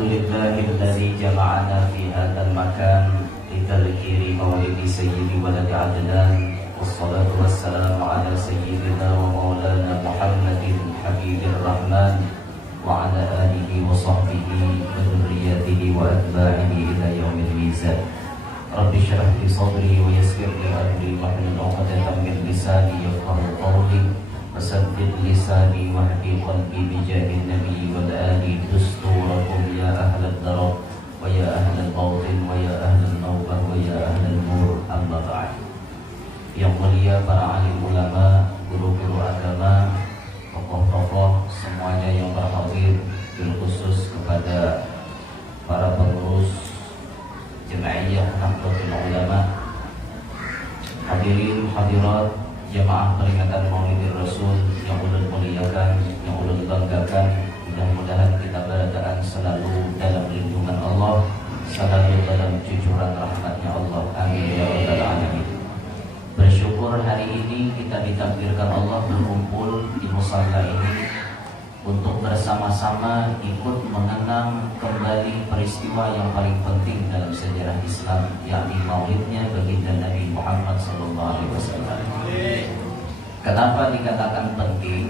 Alhamdulillahilladzi jama'ana fi hadzal makan lidzikri maulidi sayyidi waladi adnan wassalatu wassalamu ala sayyidina wa maulana Muhammadin habibir rahman wa ala alihi wa sahbihi wa dzurriyyatihi wa atba'ihi ila yaumil mizan. Rabbi shrah li sadri wa yassir li amri wahlul 'uqdatam min lisani yafqahu qawli wasaddid lisani wahdi qalbi bijahin nabi wal ali dusturakum ya ahlal darab wa ya ahlal batin wa ya ahlal nawbah wa ya ahlal nur amma ba'd. Yang mulia para alim ulama, guru-guru agama, tokoh-tokoh semuanya yang berhadir, bil khusus kepada para pengurus Jemaiyah Nahdlatul Ulama, hadirin hadirat jamaah peringatan Maulid Rasul yang ulun muliakan, yang ulun banggakan. Mudah-mudahan kita berada selalu dalam lindungan Allah, selalu dalam cucuran rahmatnya Allah. Amin ya rabbal alamin. Bersyukur hari ini kita ditakdirkan Allah berkumpul di musalla ini untuk bersama-sama ikut mengenang kembali peristiwa yang paling penting dalam sejarah Islam, yakni maulidnya baginda Nabi Muhammad SAW. Kenapa dikatakan penting?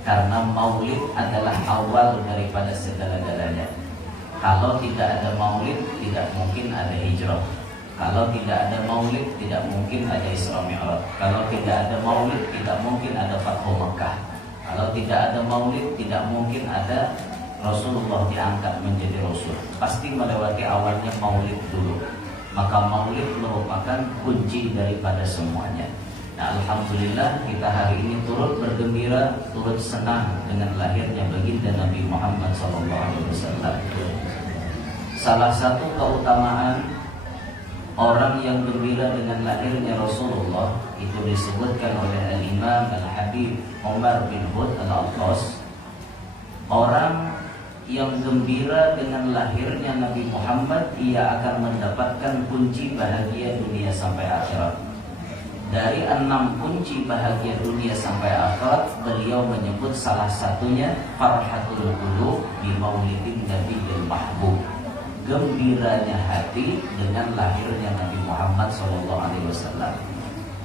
Karena maulid adalah awal daripada segala-galanya. Kalau tidak ada maulid, tidak mungkin ada hijrah. Kalau tidak ada maulid, tidak mungkin ada Isra Mi'raj. Kalau tidak ada maulid, tidak mungkin ada Fathu Makkah. Kalau tidak ada maulid, tidak mungkin ada Rasulullah diangkat menjadi Rasul. Pasti melewati awalnya maulid dulu. Maka maulid merupakan kunci daripada semuanya. Nah, alhamdulillah kita hari ini turut bergembira, turut senang dengan lahirnya baginda Nabi Muhammad SAW. Salah satu keutamaan orang yang gembira dengan lahirnya Rasulullah itu disebutkan oleh Al-Imam Al-Habib Umar bin Hud Al-Attas. Orang yang gembira dengan lahirnya Nabi Muhammad, ia akan mendapatkan kunci bahagia dunia sampai akhirat. Dari 6 kunci bahagia dunia sampai akhirat, beliau menyebut salah satunya farhatul qulub bi maulidin nabiyil mahbub. Gembiranya hati dengan lahirnya Nabi Muhammad SAW.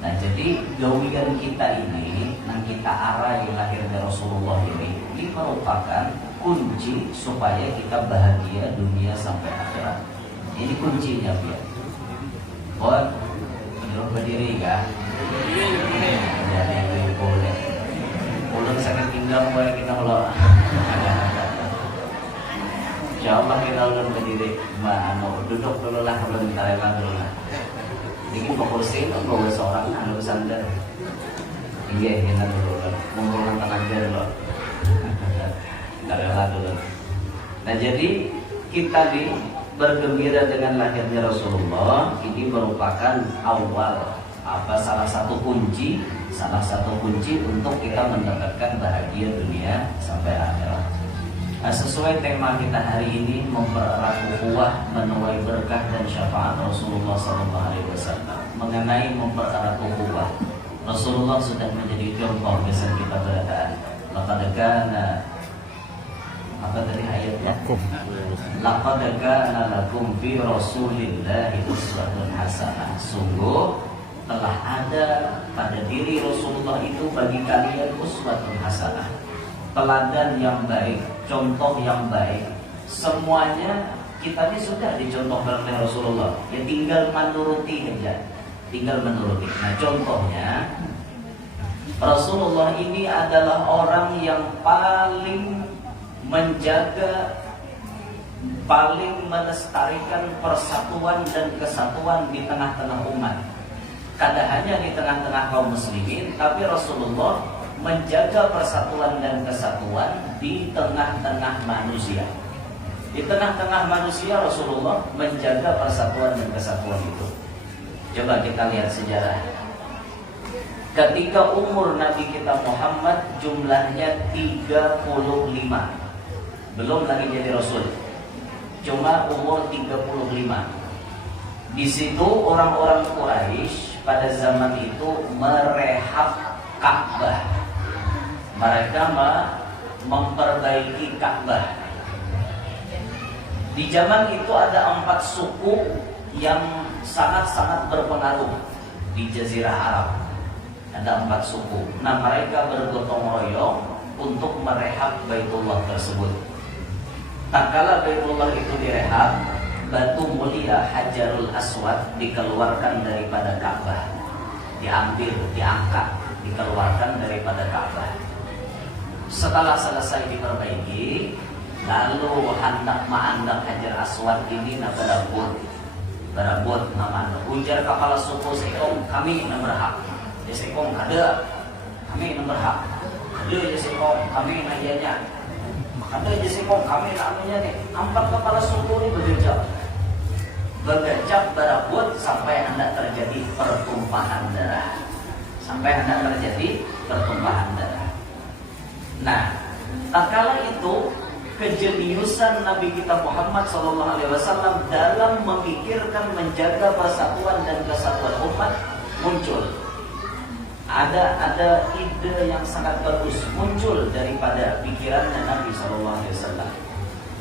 Nah, jadi gawian kita ini, yang kita arai lahirnya Rasulullah ini merupakan kunci supaya kita bahagia dunia sampai akhirat. Ini kuncinya, biar. Buat menurut berdiri kan? Jadi boleh. Ulun sakit pinggang boleh kita kalau insyaallah kita ulun berdiri, duduk dulu lah, belum tarelah dulu lah. Ini ke kursi itu bawa seorang anu sandar. Iya, kita dulu lah. Mengulang tenaga dulu. Tarelah dulu. Nah, jadi kita bergembira dengan lahirnya Rasulullah ini merupakan awal salah satu kunci untuk kita mendapatkan bahagia dunia sampai akhirat. Nah, sesuai tema kita hari ini, mempererat ukhuwah, menuai berkah dan syafaat Rasulullah SAW. Mengenai mempererat ukhuwah, Rasulullah sudah menjadi contoh kesan kita beradaan. Laqad kana, apa tadi ayatnya? Laqad kana lakum fi Rasulillahi uswatun hasanah. Sungguh telah ada pada diri Rasulullah itu bagi kalian uswatun hasanah, teladan yang baik, contoh yang baik. Semuanya kita ini sudah dicontohkan oleh Rasulullah, ya tinggal menuruti saja, tinggal menuruti. Nah, contohnya Rasulullah ini adalah orang yang paling menjaga, paling melestarikan persatuan dan kesatuan di tengah-tengah umat. Kada hanya di tengah-tengah kaum muslimin, tapi Rasulullah menjaga persatuan dan kesatuan di tengah-tengah manusia. Di tengah-tengah manusia Rasulullah menjaga persatuan dan kesatuan itu. Coba kita lihat sejarah. Ketika umur Nabi kita Muhammad jumlahnya 35, belum lagi jadi Rasul, cuma umur 35. Di situ orang-orang Quraisy pada zaman itu merehab Ka'bah. Mereka memperbaiki Ka'bah. Di zaman itu ada 4 suku yang sangat-sangat berpengaruh di Jazirah Arab. Ada 4 suku. Nah, mereka bergotong royong untuk merehab Baitullah tersebut. Tak kala Baitullah itu direhab, batu mulia Hajarul Aswad dikeluarkan daripada Ka'bah. Diambil, diangkat, dikeluarkan daripada Ka'bah. Setelah selesai diperbaiki, lalu hendak ma'andak Hajar Aswad ini berabut nama ujar kepala suku Sekong, kami yang berhak. Ya Sekong ada, kami yang berhak. Ada ya Sekong, kami nayanya. Ada ya Sekong, kami namanya nih. 4 kepala suku ini bergejap berabut sampai hendak terjadi pertumpahan darah. Nah, tak kala itu kejeniusan Nabi kita Muhammad SAW dalam memikirkan menjaga persatuan dan kesatuan umat muncul. Ada ide yang sangat bagus muncul daripada pikirannya Nabi SAW.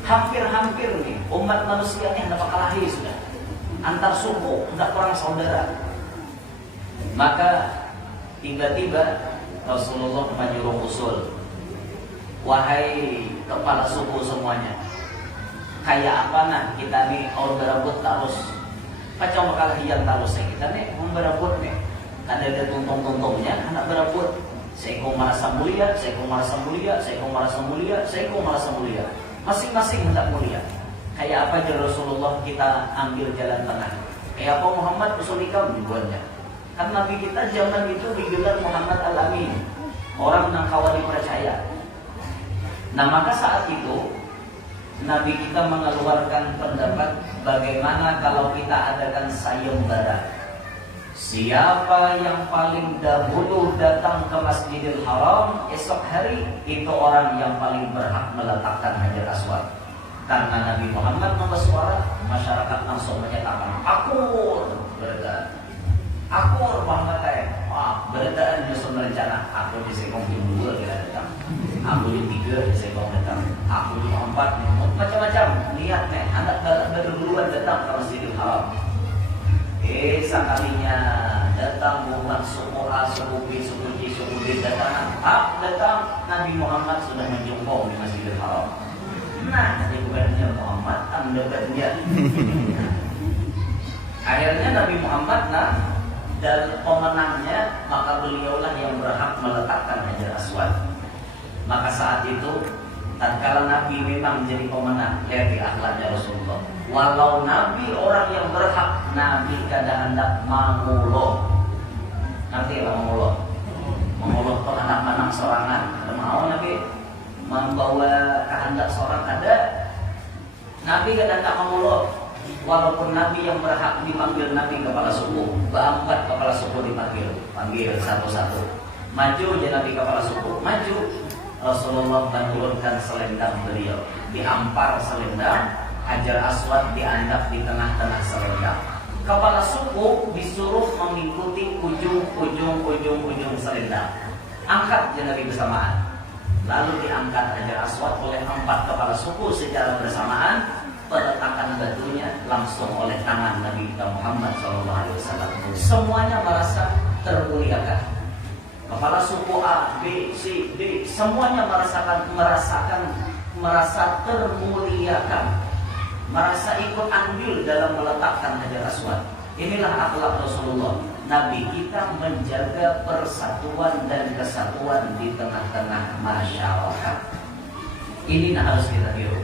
Hampir-hampir nih umat manusia ini hendak kelahi sudah. Antar suku, hendak perang saudara. Maka tiba-tiba Rasulullah menyuruh usul. Wahai kepala suku semuanya, kayak apa nah kita nih orang berebut terus, pacau makalah yang terus kita nih berebut nih, ada tuntung-tuntungnya, anak berebut, seekor merasa mulia, masing-masing hendak mulia. Kayak apa aja Rasulullah kita ambil jalan tengah. Kayak apa Muhammad usulikam dibuatnya. Kan Nabi kita zaman itu digelar Muhammad Al-Amin, orang yang kawan dipercaya. Nah, maka saat itu Nabi kita mengeluarkan pendapat bagaimana kalau kita adakan sayembara. Siapa yang paling dahulu datang ke Masjidil Haram esok hari, itu orang yang paling berhak meletakkan Hajar Aswad. Karena Nabi Muhammad bersuara, masyarakat langsung menyatakan akur, beredar. Akur Muhammad beredar nyusun rencana. Aku di Sekong yang 2 kira datang. Aku di 3 di Sekong datang. Aku di 4 macam-macam. Lihat nih, anak berduluan datang ke Masjidil Haram. Sekalinya datang umat suku A, suku B, suku C, suku D datang. Datang Nabi Muhammad sudah menjungkong di Masjidil Haram. Nah, jadi bukannya Muhammad, dekatnya. Akhirnya Nabi Muhammad dan pemenangnya, maka beliaulah yang berhak meletakkan Hajar Aswad. Maka saat itu, tatkala Nabi memang menjadi pemenang, lihat di akhlaknya Rasulullah. Walau Nabi orang yang berhak, Nabi kadang hendak mengulo. Nanti lah mengulo. Mengulo itu anak menang serangan. Ada mau Nabi membawa kehendak seorang ada. Nabi kadang hendak mengulo. Walaupun Nabi yang berhak dipanggil Nabi kepala suku, 4 kepala suku panggil satu-satu. Maju je Nabi kepala suku, maju. Rasulullah menurunkan selendang beliau, diampar selendang, Hajar Aswad diangkat di tengah-tengah selendang. Kepala suku disuruh mengikuti ujung selendang. Angkat je Nabi bersamaan. Lalu diangkat Hajar Aswad oleh 4 kepala suku secara bersamaan. Peletakan batunya langsung oleh tangan Nabi Muhammad SAW. Semuanya merasa termuliakan. Kepala suku A, B, C, D, semuanya merasa termuliakan, merasa ikut andil dalam meletakkan Hajar Aswad. Inilah akhlak Rasulullah. Nabi kita menjaga persatuan dan kesatuan di tengah-tengah masyarakat. Ini harus kita tiru.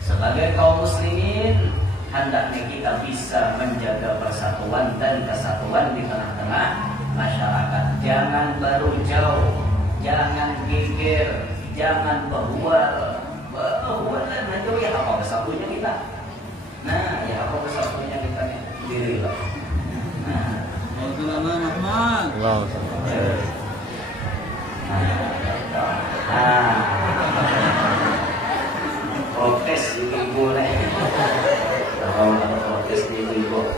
Sebagai kaum muslimin, hendaknya kita bisa menjaga persatuan dan kesatuan di tengah-tengah masyarakat. Jangan baru jauh, jangan geger, jangan berbual. Dan itu ya apa kesatunya kita. Nah, ya apa kesatunya kita dirilah. Protes ibu-ibu nih. Kalau ada protes di ibu-ibu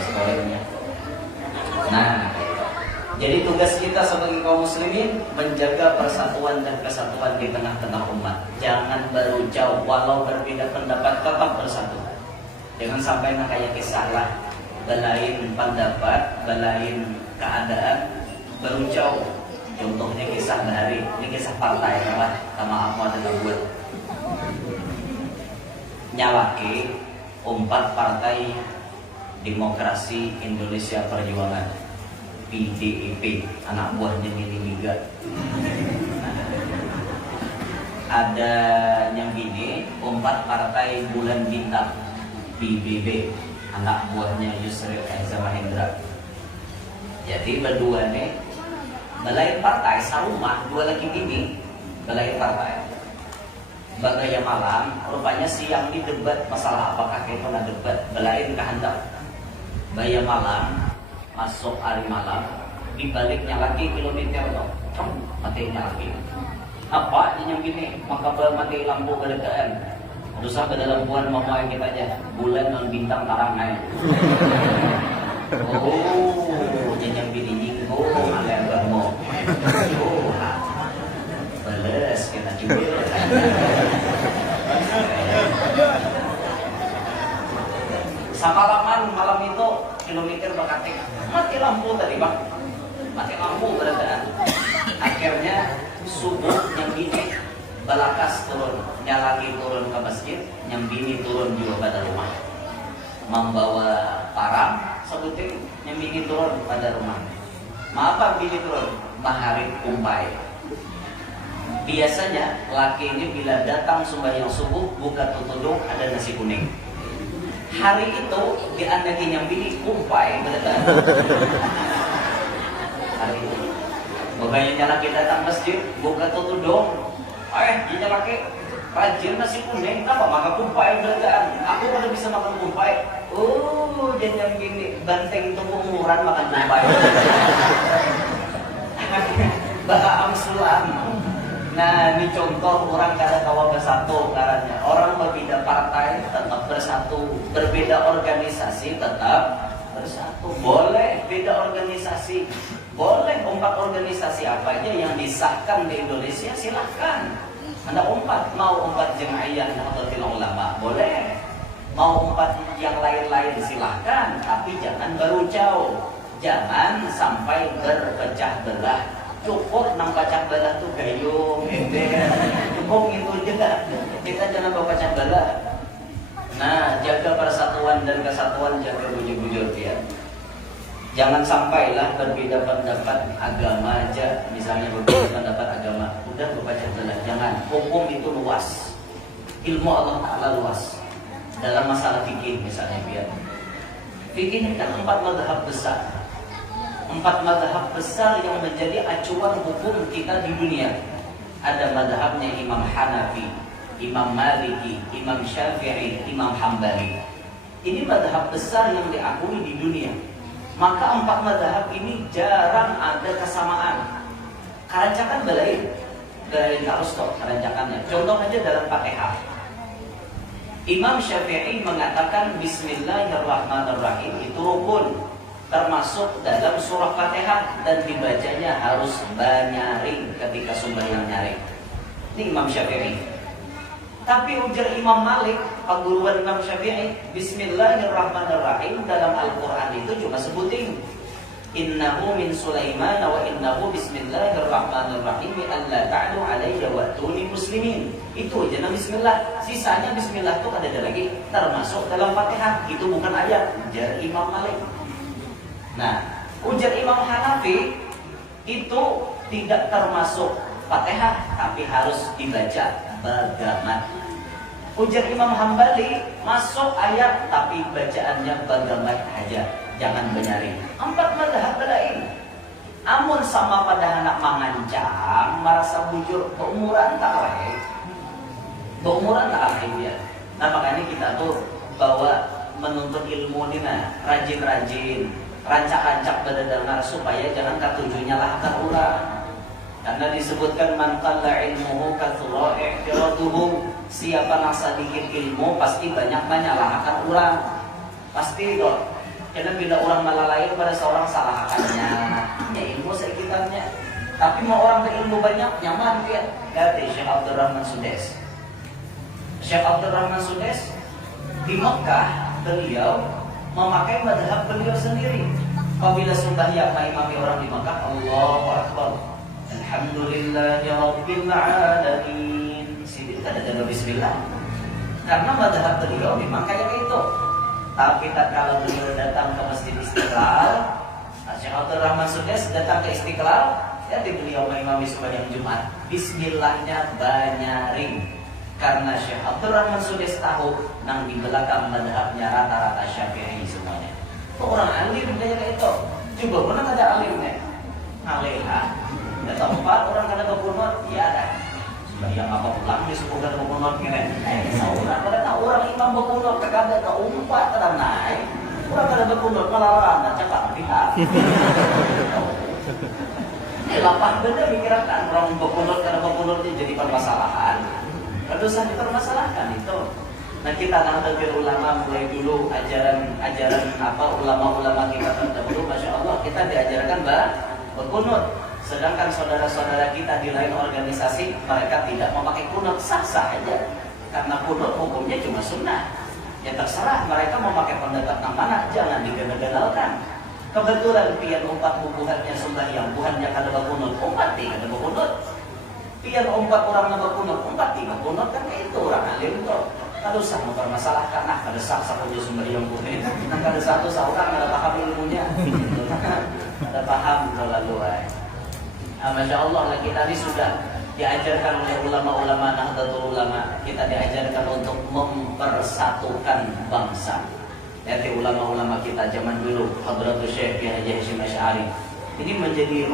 sekolahnya. Nah, jadi tugas Tugas kita sebagai kaum muslimin menjaga persatuan dan kesatuan di tengah-tengah umat. Jangan berucau, walau berbeda pendapat tetap bersatu. Jangan sampai nak kayak kisah lah, belain pendapat, belain keadaan, berucau. Contohnya kisah dari ini kisah partai apa? Sama apa adalah buat nyalaki umpat Partai Demokrasi Indonesia Perjuangan. PDIP, anak buahnya Nini Liga. Ada yang gini, umpat Partai Bulan Bintang, PBB, anak buahnya Yusril Eza Mahendra. Jadi berdua nih, belain partai sarumah, dua lagi ini, belain partai. Bagaya malam, rupanya siang di debat masalah apakah kita nak debat, belain kehendak. Baya malam, masuk hari malam, dibaliknya lagi kilometer dong, matinya lagi. Apa yang gini? Maka mati lampu kedekaan. Usah ke dalam bulan mau kita aja, bulan non bintang tarangai. Oh, yang gini nyinggo, aler bermo. Oh, balas kita juga. Sapalaman malam itu kilometer bakatik mati lampu tadi bang, mati lampu beradaan. Akhirnya subuh yang bini balakas turun, nyalaki turun ke masjid, yang bini turun juga pada rumah, membawa parang sebutin, yang bini turun pada rumah. Maaf bini turun, maharib kumpai. Biasanya laki ini bila datang sembahyang subuh buka tutudung ada nasi kuning. Hari itu diandakin yang bini kumpai berdatang. Hari itu bagainya laki datang masjid buka tutudung, dia laki rajin nasi kuning, apa maka kumpai berdatang. Aku pada bisa makan kumpai. Oh, jadi yang bini banteng itu umuran makan kumpai. Baka amsulan. Nah, ini contoh orang kada kawa bersatu karanya. Orang berbeda partai tetap bersatu, berbeda organisasi tetap bersatu. Boleh beda organisasi, boleh umpat organisasi apa aja yang disahkan di Indonesia silahkan. Anda umpat, mau umpat Jemaiyah Nahdlatul Ulama boleh, mau umpat yang lain-lain silahkan, tapi jangan berucau, jangan sampai berpecah belah. Cukup nang pecah belah tuh gayung, ember, cukup itu aja. Kita jangan berpecah belah. Nah, jaga persatuan dan kesatuan, jaga bujur-bujur dia. Jangan sampailah berbeda pendapat agama aja, misalnya berbeda pendapat agama, udah berpecah belah. Jangan. Hukum itu luas, ilmu Allah Taala luas. Dalam masalah fikih misalnya biar. Fikih ini kan 4 mazhab besar. 4 mazhab besar yang menjadi acuan hukum kita di dunia. Ada mazhabnya Imam Hanafi, Imam Maliki, Imam Syafi'i, Imam Hambali. Ini mazhab besar yang diakui di dunia. Maka 4 mazhab ini jarang ada kesamaan. Kerancakan belain harus tahu kerancakannya. Contoh aja dalam Fatihah. Imam Syafi'i mengatakan Bismillahirrahmanirrahim itu rukun, termasuk dalam surah Fatihah, dan dibacanya harus banyaring ketika sembahyang nyaring. Ini Imam Syafi'i. Tapi ujar Imam Malik, pengguruan Imam Syafi'i, Bismillahirrahmanirrahim dalam Al-Quran itu cuma sebutin Innahu min Sulaiman wa innahu bismillahirrahmanirrahim alla ta'lu alayya wa tuni muslimin. Itu aja nama bismillah. Sisanya bismillah itu ada lagi, termasuk dalam Fatihah. Itu bukan ayat, ujar Imam Malik. Nah, ujar Imam Hanafi itu tidak termasuk Fatihah, tapi harus dibaca bagamat. Ujar Imam Hambali masuk ayat, tapi bacaannya bagamat aja, jangan benyaring. 4 mazhab lain. Amun sama pada anak mangancang, merasa bujur keumuran tak lain. Keumuran tak lain dia. Nah makanya kita tuh bawa menuntut ilmu ini rajin-rajin. Rancak-rancak berdengar supaya jangan katujunya lahkan orang. Karena disebutkan man qalla ilmuhu katsura i'tiraduhu. Siapa yang sedikit ilmu pasti banyak menyalahkan orang. Pasti itu. Karena bila orang malah lain pada seorang salahkannya. Ya ilmu saya kita sekitarnya. Tapi mau orang berilmu banyak, nyaman dia. Kata Syekh Abdul Rahman Sudes. Syekh Abdul Rahman Sudes di Mekah beliau memakai madhab beliau sendiri. Apabila sembahyang mengimami orang di Mekah, Allahu Akbar, Alhamdulillahi Rabbil Alamin. Sini kan ada bismillah. Karena madhab beliau memang kayak itu. Tapi tak kalau beliau datang ke Masjid Istiqlal, Syekh Abdul Rahman Sudes datang ke Istiqlal, ya di beliau mengimami sembahyang Jumat, bismillahnya banyarin. Karena Syekh Abdul Rahman Sudes tahu nang di belakang madhabnya rata-rata Syafi'i semuanya. Orang alim kayak itu. Coba mana ada alimnya? Alaiha. Ada tempat orang kada kepunut, ya ada. Sembahyang apa pulang disebutkan kepunut kira. Orang kada tahu orang imam kepunut kada ke umpat kada naik. Orang kada kepunut malah cakap pihak. Lapang bener pikiran orang kepunut kada kepunutnya jadi permasalahan. Kada usah dipermasalahkan itu. Nah kita Nahdlatul Ulama mulai dulu ajaran apa ulama-ulama kita terdahulu, masya Allah kita diajarkan berkunut. Sedangkan saudara-saudara kita di lain organisasi mereka tidak memakai kunut, sah-sah aja. Karena kunut hukumnya cuma sunnah. Ya terserah mereka memakai pendapat yang mana, jangan digenal-genalkan. Kebetulan pian umpat bubuhannya sembahyang, buhannya kada berkunut, umpat tidak ada berkunut. Pian umpat orang nak berkunut, umpat tidak berkunut kan itu orang alim tuh. Kalau usah mempermasalahkan, kada sah punya sembahyang kuning, kada satu seorang ada paham ilmunya, ada paham terlalu. Masya Allah kita ini sudah diajarkan oleh ulama-ulama Nahdlatul Ulama, kita diajarkan untuk mempersatukan bangsa. Lihat ulama-ulama kita zaman dulu, Hadratul Syekh Haji Hasyim Asy'ari, ini menjadi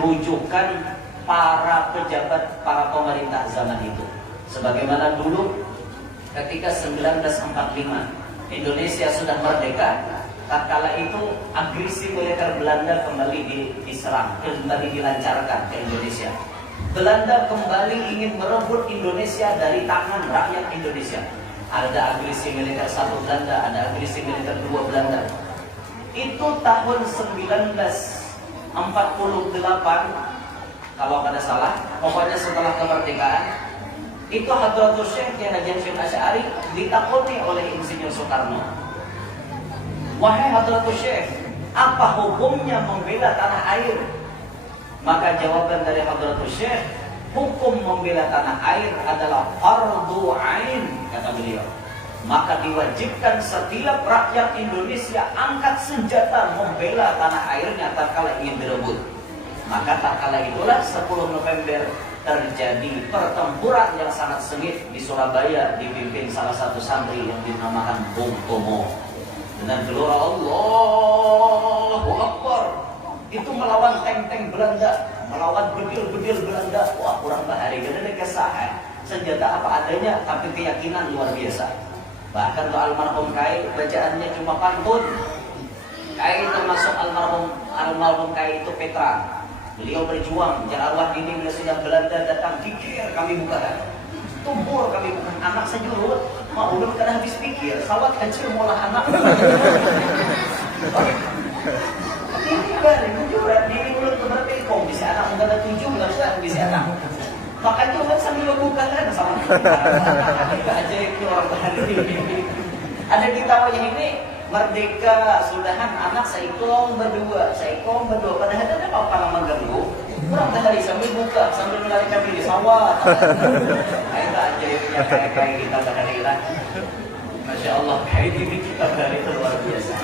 rujukan para pejabat, para pemerintah zaman itu. Sebagaimana dulu ketika 1945 Indonesia sudah merdeka, tatkala itu agresi militer Belanda kembali diserang, kembali dilancarkan ke Indonesia. Belanda kembali ingin merebut Indonesia dari tangan rakyat Indonesia. Ada agresi militer satu Belanda, ada agresi militer dua Belanda. Itu tahun 1948 kalau kada salah, pokoknya setelah kemerdekaan. Itu Hadratul Syekh Haji Hasyim Asy'ari ditakoni oleh Insinyur Soekarno. Wahai Hadratul Syekh, apa hukumnya membela tanah air? Maka jawaban dari Hadratul Syekh, hukum membela tanah air adalah fardhu ain, kata beliau. Maka diwajibkan setiap rakyat Indonesia angkat senjata membela tanah airnya tatkala ingin direbut. Maka tatkala itulah 10 November terjadi pertempuran yang sangat sengit di Surabaya dipimpin salah satu santri yang dinamakan Bung Tomo. Dengan gelora Allahu Akbar, itu melawan tank-tank Belanda, melawan bedil-bedil Belanda. Wah, kurang bahari karena kesahan. Senjata apa adanya tapi keyakinan luar biasa. Bahkan untuk almarhum Kai bacaannya cuma pantun. Kai termasuk almarhum Kai itu Petra. Beliau berjuang, arwah dini bila sudah Belanda datang, pikir kami bukan, tumbur kami bukan, anak sejurut, mau udah kada habis pikir, sawat kecil molah anak. Ini bari menjurat diri mulut keberpekong, bisa anak muda ada 7, enggak bisa anak. Makanya kan sambil buka kan sama kita ajaibnya orang hari ini. Ada di tawa yang ini. Merdeka, sudahan anak seikong berdua. Padahal ada apa-apa mengganggu. Kurang hari sambil buka, sambil melarikan diri sawah. Itu ajaibnya kayak kita kehadiran. Masya Allah, kayak ini kita dari itu luar biasa.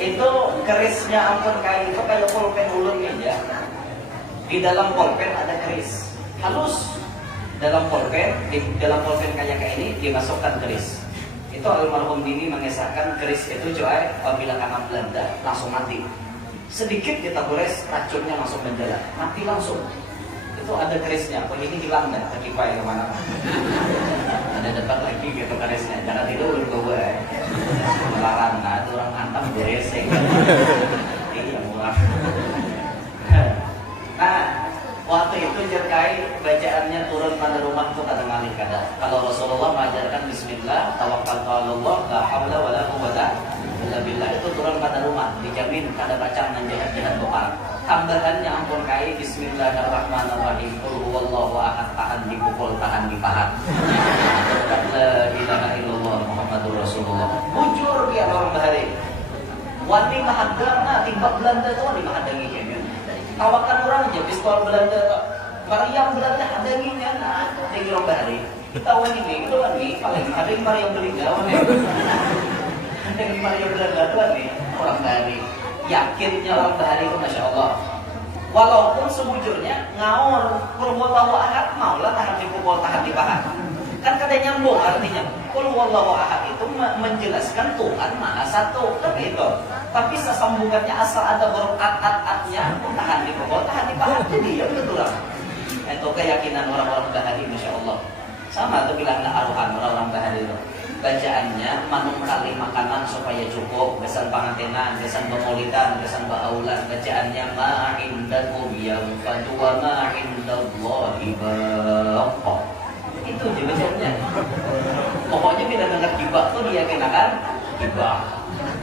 Itu kerisnya ampun kayak itu kayak pulpen ulun aja. Di dalam pulpen ada keris halus. Di dalam pulpen kayak ini dimasukkan keris. Itu almarhum Dini mengisahkan keris itu coy apabila kena Belanda langsung mati. Sedikit kita gores racunnya langsung menjalar, mati langsung. Itu ada kerisnya, kalau ini hilang dah terkipai kemana. Ada dapat lagi gitu kerisnya, jangan tidur gue. Melarang, nah itu orang antam beresek. Iya murah. Nah, waktu itu jerkai bacaannya turun pada rumah itu kadang ngalih kadang. Kalau Rasulullah mengajarkan Bismillah, tawakkaltu 'alallah, la haula wala quwwata Alhamdulillah itu turun pada rumah, dijamin kada bacaan dan jahat-jahat doa. Tambahannya ampun kai Bismillahirrahmanirrahim. Qul huwallahu ahad, tahan dipukul, tahan dipahat. La ilaha illallah Muhammadur Rasulullah. Bujur dia orang bahari. Wani mahadana timbak Belanda tu wani mahadangi kayaknya. Tawakan orang aja pistol Belanda tu. Mariam Belanda hadanginya nah, tinggi orang bahari. Kita wani ni, itu wani paling ada yang Mariam Belanda wani. Ada yang Mariam Belanda tu wani orang bahari. Yakinnya orang bahari itu Masya Allah. Walaupun sebujurnya ngaur Qul huwallahu ahad maulah tahan dipukul tahan dipahat. Kan kada nyambung artinya. Qul huwallahu ahad itu menjelaskan Tuhan Maha Satu kan itu. Tapi sesambungannya asal ada huruf at-at-atnya tahan dipukul tahan dipahat jadi ya betul lah. Itu keyakinan orang-orang bahari Masya Allah. Sama tuh bilang aruhan orang-orang bahari itu. Bacaannya manung kali makanan supaya cukup, kesan pangantenan, kesan pemolitan, kesan baulan. Bacaannya ma'indakum yanfadu wa ma'indallahi baqah. Itu aja bacaannya. Pokoknya bila dengar gibah tuh dia kenakan gibah.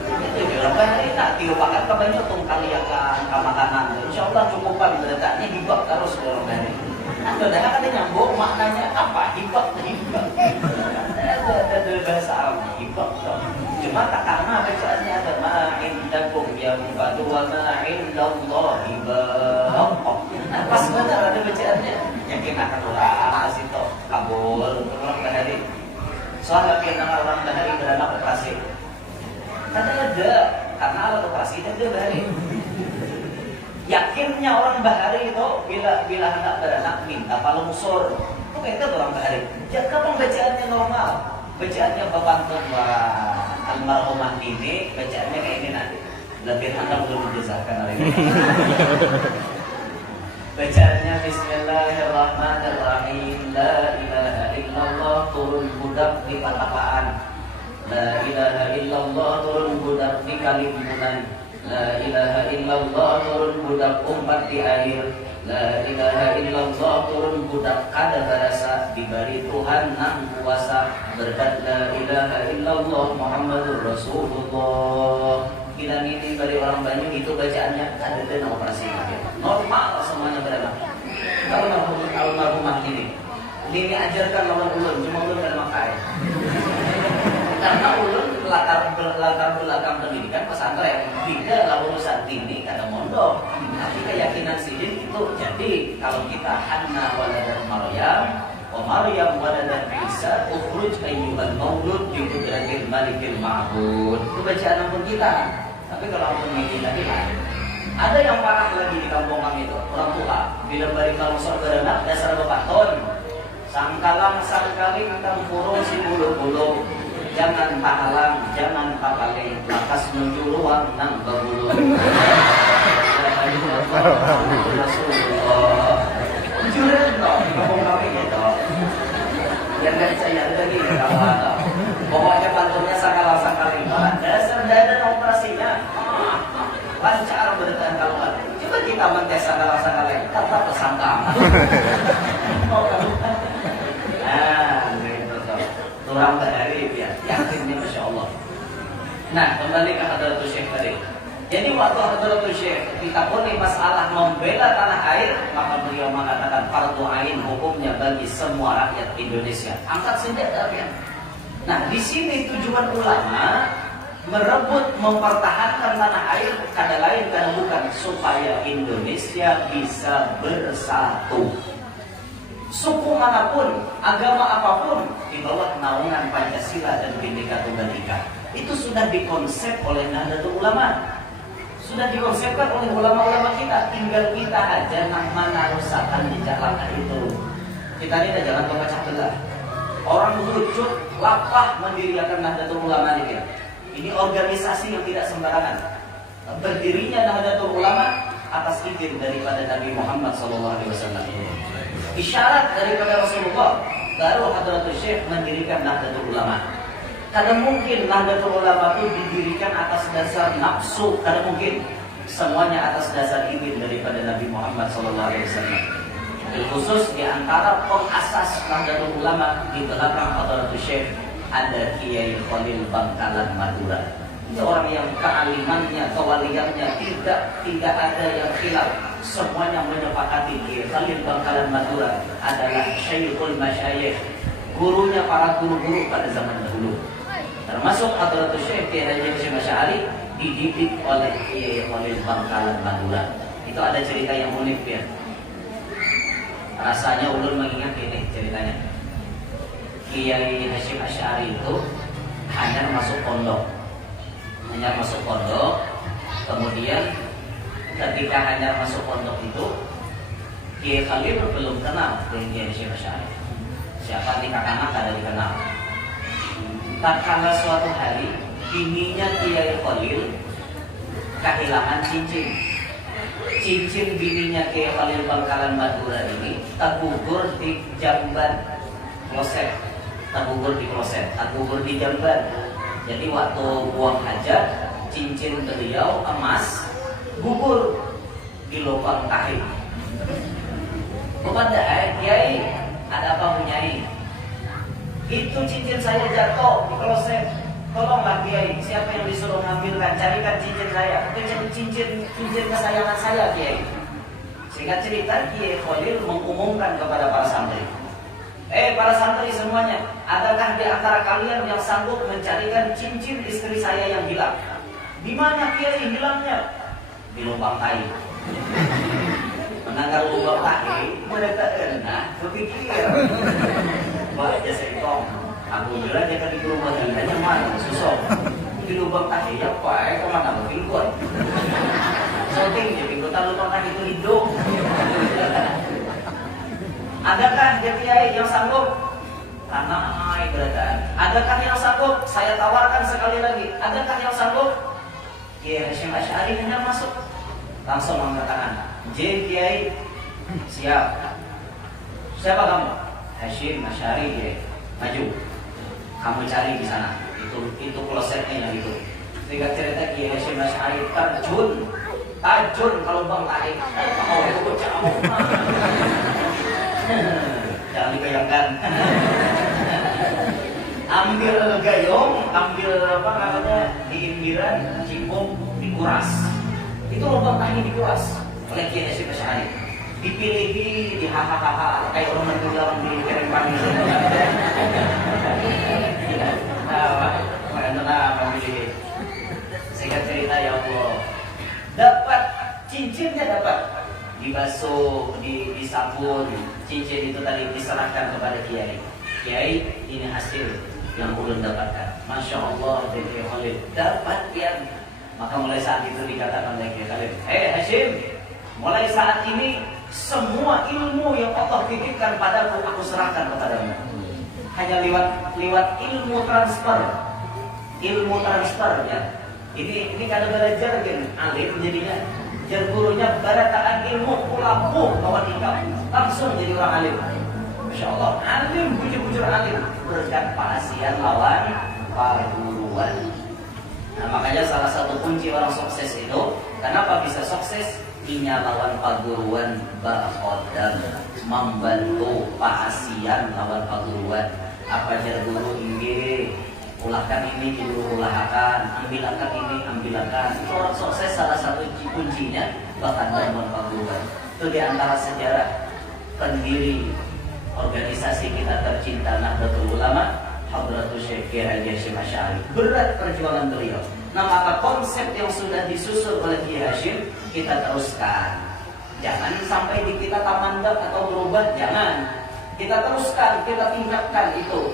Itu aja orang bahari nak tiup pakat kebanyakan tung kali akan makanan. Insyaallah cukupan letaknya gibah terus orang bahari. Anda dah ada nyambung maknanya apa? Hibah. Ada bahasa Arab hibah. Cuma tak karena bacaannya ada ma'indakum yanfadu wa ma'indallahi baqah. Nah, pas benar ada bacaannya. Yakin akan orang situ kabul orang bahari. Soalnya kena orang bahari beranak operasi. Ada karena alat operasi ada bahari. Yakinnya orang bahari itu bila hendak beranak minta paling usur. Itu kayak orang bahari. Jaga pembacaannya normal. Bacaannya bapantun almarhumah ini bacaannya kayak ini nanti. Lebih anda belum menjelaskan hari ini. Bacaannya Bismillahirrahmanirrahim. La ilaha illallah turun budak di patapaan. La ilaha illallah turun budak di Kalimunan. La ilaha illallah turun budak umpat di air. La ilaha illallah turun budak kada barasa diberi Tuhan nang kuasa berkat la ilaha illallah Muhammadur Rasulullah. Bila ini dari orang Banyu itu bacaannya kada ada operasi normal semuanya beranak. Kalau almarhumah ini ajarkan lawan ulun cuma ulun kan makai. Karena ulun latar belakang pendidikan pesantren tidak lulusan tinggi kada mondok. Tapi keyakinan sidin itu jadi kalau kita Hanna waladat Maryam wa Maryam waladat Isa ukhruj ayyuhal maulud bi qudratil malikil ma'bud. Itu bacaan ampun kita. Tapi kalau ampun kita lain. Ada yang parah lagi di kampung kami itu orang tua bila balik kalungsor beranak dasar bepaton sangkalang sangkali tentang kurung si bulu-bulu. Jangan pahalang, jangan papaling, lakas menuju ruang nang berbulu. Rasulullah. Juren dong, ngomong kami gitu. Yang gak saya lagi kawan. Pokoknya pantunnya sangkali. Dasar dada operasinya. Lancar berdekat kalungan. Coba kita mentes sangkali. Tetap tersangka. Orang bahari ya, yakinnya Masya Allah. Nah, kembali ke Hadratul Syekh tadi. Jadi waktu Hadratul Syekh ditakoni masalah membela tanah air, maka beliau mengatakan fardu ain hukumnya bagi semua rakyat Indonesia. Angkat senjata ya. Nah, di sini tujuan ulama merebut mempertahankan tanah air kada lain kada bukan supaya Indonesia bisa bersatu. Suku manapun, agama apapun di bawah naungan Pancasila dan Bhinneka Tunggal Ika. Itu sudah dikonsep oleh Nahdlatul Ulama. Sudah dikonsepkan oleh ulama-ulama kita. Tinggal kita aja nang mana rusakan jejak langkah itu. Kita ini jangan pemecah belah. Orang lucut, lapah mendirikan Nahdlatul Ulama ini. Ini organisasi yang tidak sembarangan. Berdirinya Nahdlatul Ulama atas izin daripada Nabi Muhammad SAW. Isyarat daripada Rasulullah, baru Hadratul Syekh mendirikan Nahdlatul Ulama. Kada mungkin Nahdlatul Ulama itu didirikan atas dasar nafsu, kada mungkin. Semuanya atas dasar izin daripada Nabi Muhammad SAW. Khusus di antara pengasas Nahdlatul Ulama di belakang Hadratul Syekh ada Kiai Khalil Bangkalan Madura. Ini orang yang kealimannya, kewaliannya tidak ada yang hilang. Semuanya menyepakati Kiai Khalil Bangkalan Madura adalah Syekhul Masyayikh, gurunya para guru-guru pada zaman dahulu. Termasuk Hadratus Syekh Kiai Haji Hasyim Asy'ari dididik oleh Kiai Khalil Bangkalan Madura. Itu ada cerita yang unik ya. Rasanya ulun mengingat ini ceritanya. Kiai Hasyim Asy'ari itu hanya masuk pondok. Kemudian ketika hanya masuk pondok itu, Kiai Khalil belum kenal dengan Kiai Hasyim Asy'ari. Siapa nikah anak ada dikenal. Tak kala suatu hari bininya Kiai Khalil kehilangan cincin. Cincin bininya Kiai Khalil Bangkalan Madura ini tergugur di jamban kloset, tergugur di jamban. Jadi waktu buang hajat, cincin beliau emas gugur di lubang tahi. Kepada Kiai, ada apa Bunyai? Itu cincin saya jatuh di kloset. Tolonglah Kiai, siapa yang disuruh ngambilkan? Carikan cincin saya. Itu cincin kesayangan saya Kiai. Singkat cerita, Kiai Khalil mengumumkan kepada para santri. Para santri semuanya, adakah di antara kalian yang sanggup mencarikan cincin istri saya yang hilang? Di mana Kiai hilangnya? Di lubang tahi. Menanggal lubang tahi, mereka berpikir, baca sekong. Aku bilang dia kan di rumah hanya mana susah. Di lubang tahi ya Pak, kemana berpikir? Shooting dia pinggutan lubang tahi itu hidup. Adakah dia Kiai yang sanggup? Tanai keadaan. Adakah yang sanggup? Saya tawarkan sekali lagi. Adakah yang sanggup? Kiai Hasyim Asy'ari hanya masuk, langsung angkat tangan. Kiai, siap. Siapa kamu? Hasyim Asy'ari Kiai. Maju. Kamu cari di sana. Itu klosetnya yang itu. Sehingga cerita Kiai Hasyim Asy'ari tajun kalau bang tarik. Oh itu bocah kamu. Jangan dibayangkan. Ambil gayung, ambil apa namanya di imbiran, cipung, dikuras. Itu lubang tahi dikuras oleh Kiai Hasyim Asy'ari. Dipilih di hahaha kayak orang menjulang di kering pagi. Memilih. Sehingga cerita ya Allah, dapat cincinnya, dapat dibasuh, disabun. Cincin itu tadi diserahkan kepada Kiai. Kiai, ini hasil yang ulun dapatkan. Masya Allah, Kiai Khalil dapat yang. Maka mulai saat itu dikatakan oleh Kiai Khalil, Hasyim, mulai saat ini semua ilmu yang Allah titipkan padaku aku serahkan kepadamu. Hanya lewat ilmu transfer ya. Ini kadang-kadang jargon alim jadinya. Jar gurunya barataan ilmu pulaku kawan ikam, langsung jadi orang alim. Masya Allah, alim bujur-bujur alim berkat pasian lawan perguruan. Nah makanya salah satu kunci orang sukses itu, kenapa bisa sukses? Inya lawan perguruan berkodam, membantu pasian lawan perguruan. Apa jar guru ini? Ulahkan ini, dulu ulahkan, ambilakan ini, ambilakan. Itu orang sukses salah satu kuncinya bahkan dalam perguruan. Itu diantara sejarah pendiri organisasi kita tercinta Nahdlatul Ulama, Hadratus Syekh Kiai Haji Hasyim Asy'ari. Berat perjuangan beliau. Nah maka konsep yang sudah disusun oleh Kiai Hasyim kita teruskan. Jangan sampai di kita tamandak atau berubah, jangan. Kita teruskan, kita tingkatkan itu.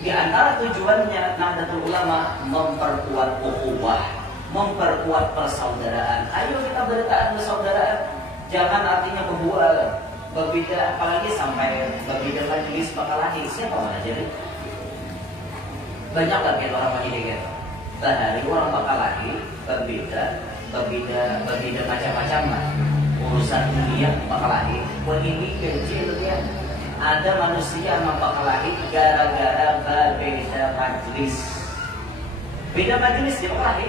Di antara tujuannya Nahdlatul Ulama memperkuat ukhuwah, memperkuat persaudaraan. Ayo kita berdekatan persaudaraan. Jangan artinya berbual, berbeda, apalagi sampai berbeda majelis bakalahi. Siapa mana jadi? Banyak lagi orang majelis gitu. Bahari orang bakalahi berbeda macam-macam lah. Urusan dunia bakalahi. Buat ini kecil dia. Ada manusia mempakalahi gara-gara berbeda majelis. Beda majelis dia pakalahi.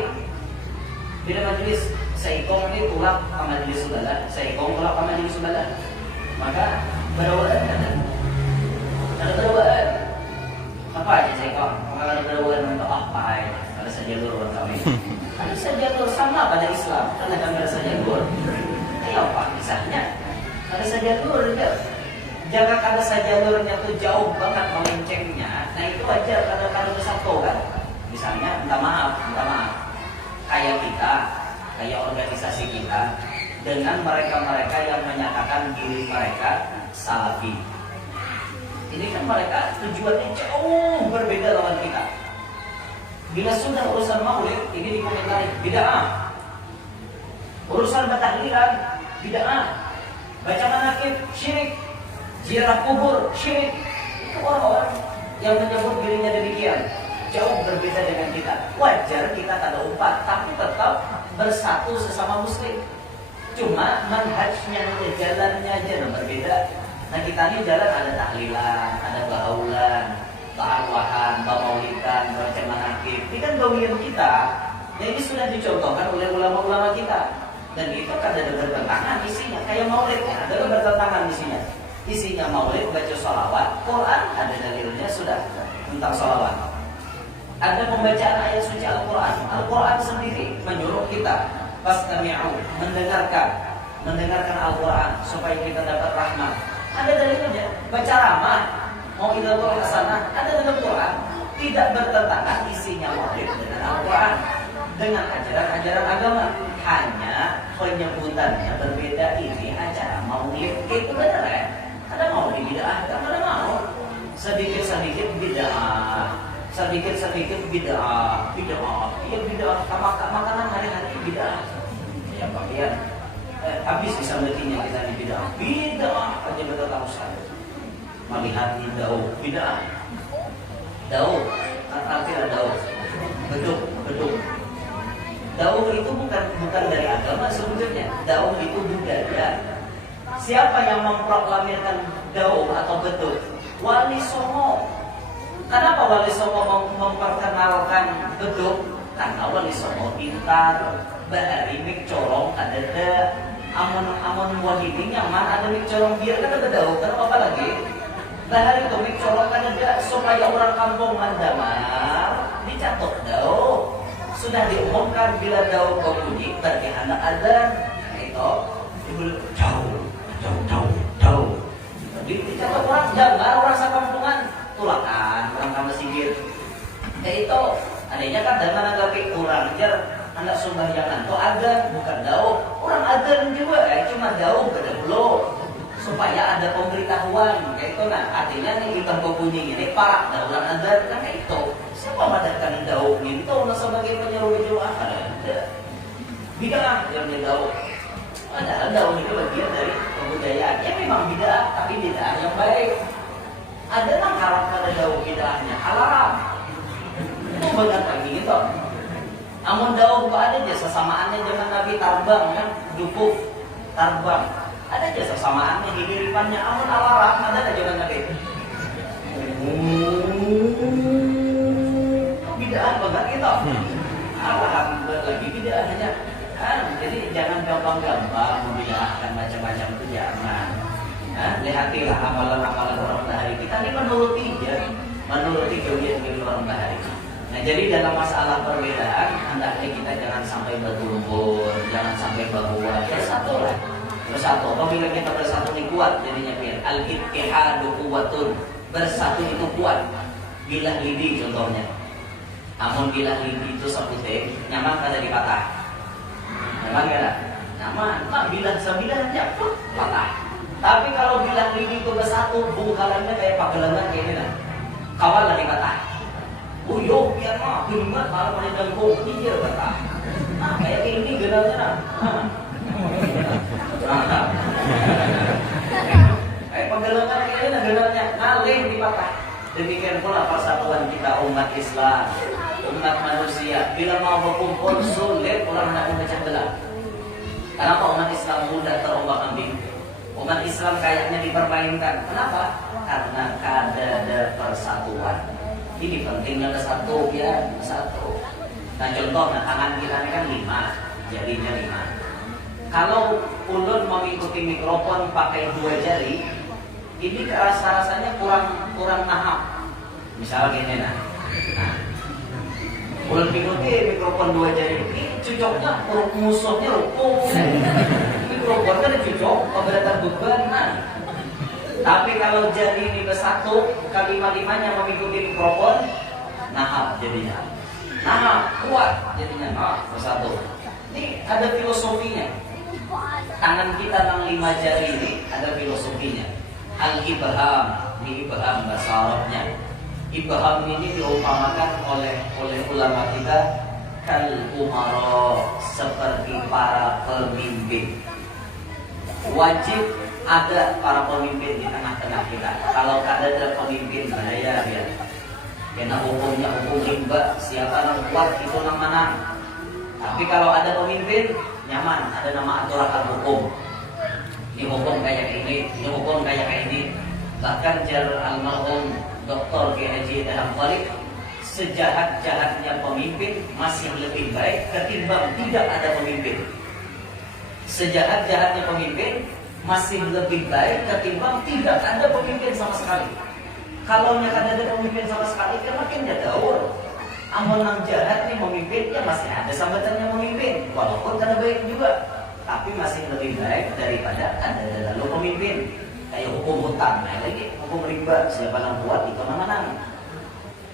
Beda majelis. Seikong ini tulak ke majelis saudara, seikong tulak ke majelis saudara. Maka berawaan kan? Ada berawaan. Apa aja seikong? Maka ada berawaan untuk apa? Ada sajalur kami. Ada sajalur sama pada Islam, karena kami ada sajalur. Ayo Pak, kisahnya ada sajalur juga. Jangan ada sajalurnya tuh jauh banget melencengnya. Nah itu aja kadang-kadang bersatu kan. Misalnya, minta maaf, kayak kita, kayak organisasi kita, dengan mereka-mereka yang menyatakan diri mereka salafi. Ini kan mereka tujuannya jauh berbeda lawan kita. Bila sudah urusan maulid, ini dikomentari bid'ah. Urusan bertahlilan, bid'ah. Baca manaqib, syirik. Ziarah kubur, syirik. Itu orang-orang yang menyebut dirinya demikian. Jauh berbeda dengan kita. Wajar kita tak ada umpat, tapi tetap bersatu sesama muslim. Cuma manhajnya, jalannya aja yang berbeda. Nah kita ini jalan ada tahlilan, ada bahaulan, ta'arwahan, bamaulidan, baca manaqib. Ini kan bagian kita. Dan ini sudah dicontohkan oleh ulama-ulama kita. Dan itu kan ada bertentangan isinya. Kayak maulid, ada bertentangan isinya. Isinya maulid, baca sholawat, Quran ada dalilnya sudah tentang sholawat. Ada pembacaan ayat suci Al-Quran. Al-Quran sendiri menyuruh kita fastami'u, mendengarkan Al-Quran supaya kita dapat rahmat. Ada dalilnya. Baca ramah, mau ilatul hasanah, ada dalam Quran. Tidak bertentangan isinya maulid dengan Al-Quran, dengan ajaran-ajaran agama. Hanya penyebutannya berbeda. Ini acara maulid itu benar ya. Ada maulid bid'ah, ada mau. Sedikit-sedikit bid'ah, sedikit-sedikit bid'ah. Iya bid'ah. Makanan hari-hari bid'ah. Ya pakaian. Habis bisa melihatnya kita di bid'ah aja betul tahu sekali. Melihat di daun bid'ah. Daun, artinya daun. Beduk. Daun itu bukan dari agama sebetulnya. Daun itu budaya. Siapa yang memproklamirkan daun atau beduk? Wali Songo. Kenapa Wali Songo memperkenalkan beduk? Karena Wali Songo pintar. Bahari mik corong ada amun wahidi nyaman ada mik corong biar kan ada daun. Kenapa apa lagi? Bahari itu mik corong kan ada supaya orang kampung mandamar dicatok daun. Sudah diumumkan bila daun berbunyi berarti anak adzan. Itu ibu jauh. Dicatat orang jangan orang sakampungan tulakan orang kamu singgir. Itu adanya kan dengan agak kurang jar anak sumbangan itu ada bukan daun orang adzan juga cuma daun beda belum supaya ada pemberitahuan kayak itu. Nah artinya nih ibang berbunyi ini para daulan adzan kan kayak itu. Siapa mengadakan daun itu sebagai penyeru doa ada bid'ah yang daun. Padahal daun itu bagian dari kebudayaan. Ya memang bid'ah, tapi bid'ah yang baik. Ada yang haram pada daun bid'ahnya, haram. Itu benar kayak gitu. Namun daun itu ada aja sesamaannya zaman Nabi tarbang kan, dukuf, tarbang. Ada aja sesamaannya, hidiripannya. Namun alarang ada aja zaman Nabi. Bid'ah banget gitu. Alhamdulillah lagi bid'ahnya. Jadi jangan gampang-gampang membid'ahkan macam-macam itu jangan. Lihatilah amalan-amalan orang bahari kita ini menuruti kegiatan orang bahari. Nah jadi dalam masalah perbedaan hendaknya kita jangan sampai berkumpul, jangan sampai berbuat. Bersatu. Apabila kita bersatu ini kuat jadinya biar al-ittihadu quwwatun. Bersatu itu kuat. Bilah lidi contohnya. Namun bilah lidi itu sebutnya nyaman kada dipatah. Nyaman kan? Nyaman. Nah, bilah sebilahnya pun patah. Tapi kalau bilah lidi itu bersatu, bungkalannya kayak pagelangan kayak ini. Kawal lagi patah. Uyuh, biar mah, bingat malah pada jangkau ini dia patah. Nah, kayak ini genalnya. Kayak pagelangan kayak ini genalnya. Ngalih dipatah. Demikian pula persatuan kita umat Islam, umat manusia. Bila mau berkumpul sulit orang hendak memecah belah. Kenapa umat Islam mudah terombang-ambing? Umat Islam kayaknya dipermainkan. Kenapa? Karena ada persatuan. Ini pentingnya satu ya satu. Nah contoh, tangan kita ini kan 5, jarinya 5. Kalau ulun mengikuti mikrofon pakai 2 jari, ini rasanya kurang nahap. Misalnya gini nah. Ulang pinutih mikrofon 2 jari ini cocoknya urut musuhnya rukun. Mikrofon kan cocok keberatan beban. Nah. Tapi kalau jadi ini bersatu kalimat-limatnya mengikuti mikrofon, nah jadinya. Nah kuat jadinya. Nah bersatu. Ini ada filosofinya. Tangan kita yang 5 jari ini ada filosofinya. Al-ibham, ini ibham bahasa Arabnya. Ibham ini diumpamakan oleh ulama kita kal umara, seperti para pemimpin. Wajib ada para pemimpin di tengah-tengah kita. Kalau ada pemimpin bahaya ya. Karena hukumnya hukum rimba, siapa yang kuat itu yang menang. Tapi kalau ada pemimpin nyaman, ada nama aturan hukum. Ini hukum kayak ini hukum kayak ini. Bahkan jar almarhum Dr. Kiai Haji Dahlan Khalid, sejahat-jahatnya pemimpin masih lebih baik ketimbang tidak ada pemimpin. Sejahat-jahatnya pemimpin masih lebih baik ketimbang tidak ada pemimpin sama sekali. Kalau nyata ada pemimpin sama sekali, kan makin jauh. Amun yang jahat nih memimpin, ya masih ada sambatannya memimpin, walaupun kada baik juga, tapi masih lebih baik daripada ada lalu pemimpin. Kayak hukum hutang, nah lagi hukum riba, siapa yang kuat itu menang.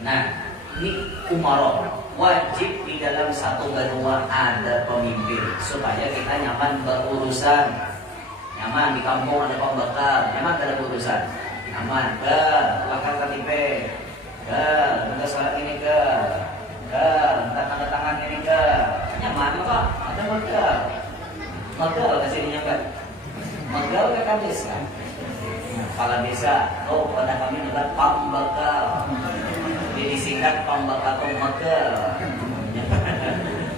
Nah, ini umaro wajib di dalam satu benua ada pemimpin supaya kita nyaman berurusan. Nyaman di kampung ada pembakar, nyaman ada berurusan. Nyaman ke bakar KTP, minta salat ini ke minta tanda tangan ini ke, nyaman apa? Ada magal kesininya kan? Magal ke kandis kan? Kepala desa, pada kami adalah pambakar. Jadi singkat pambakar atau magal.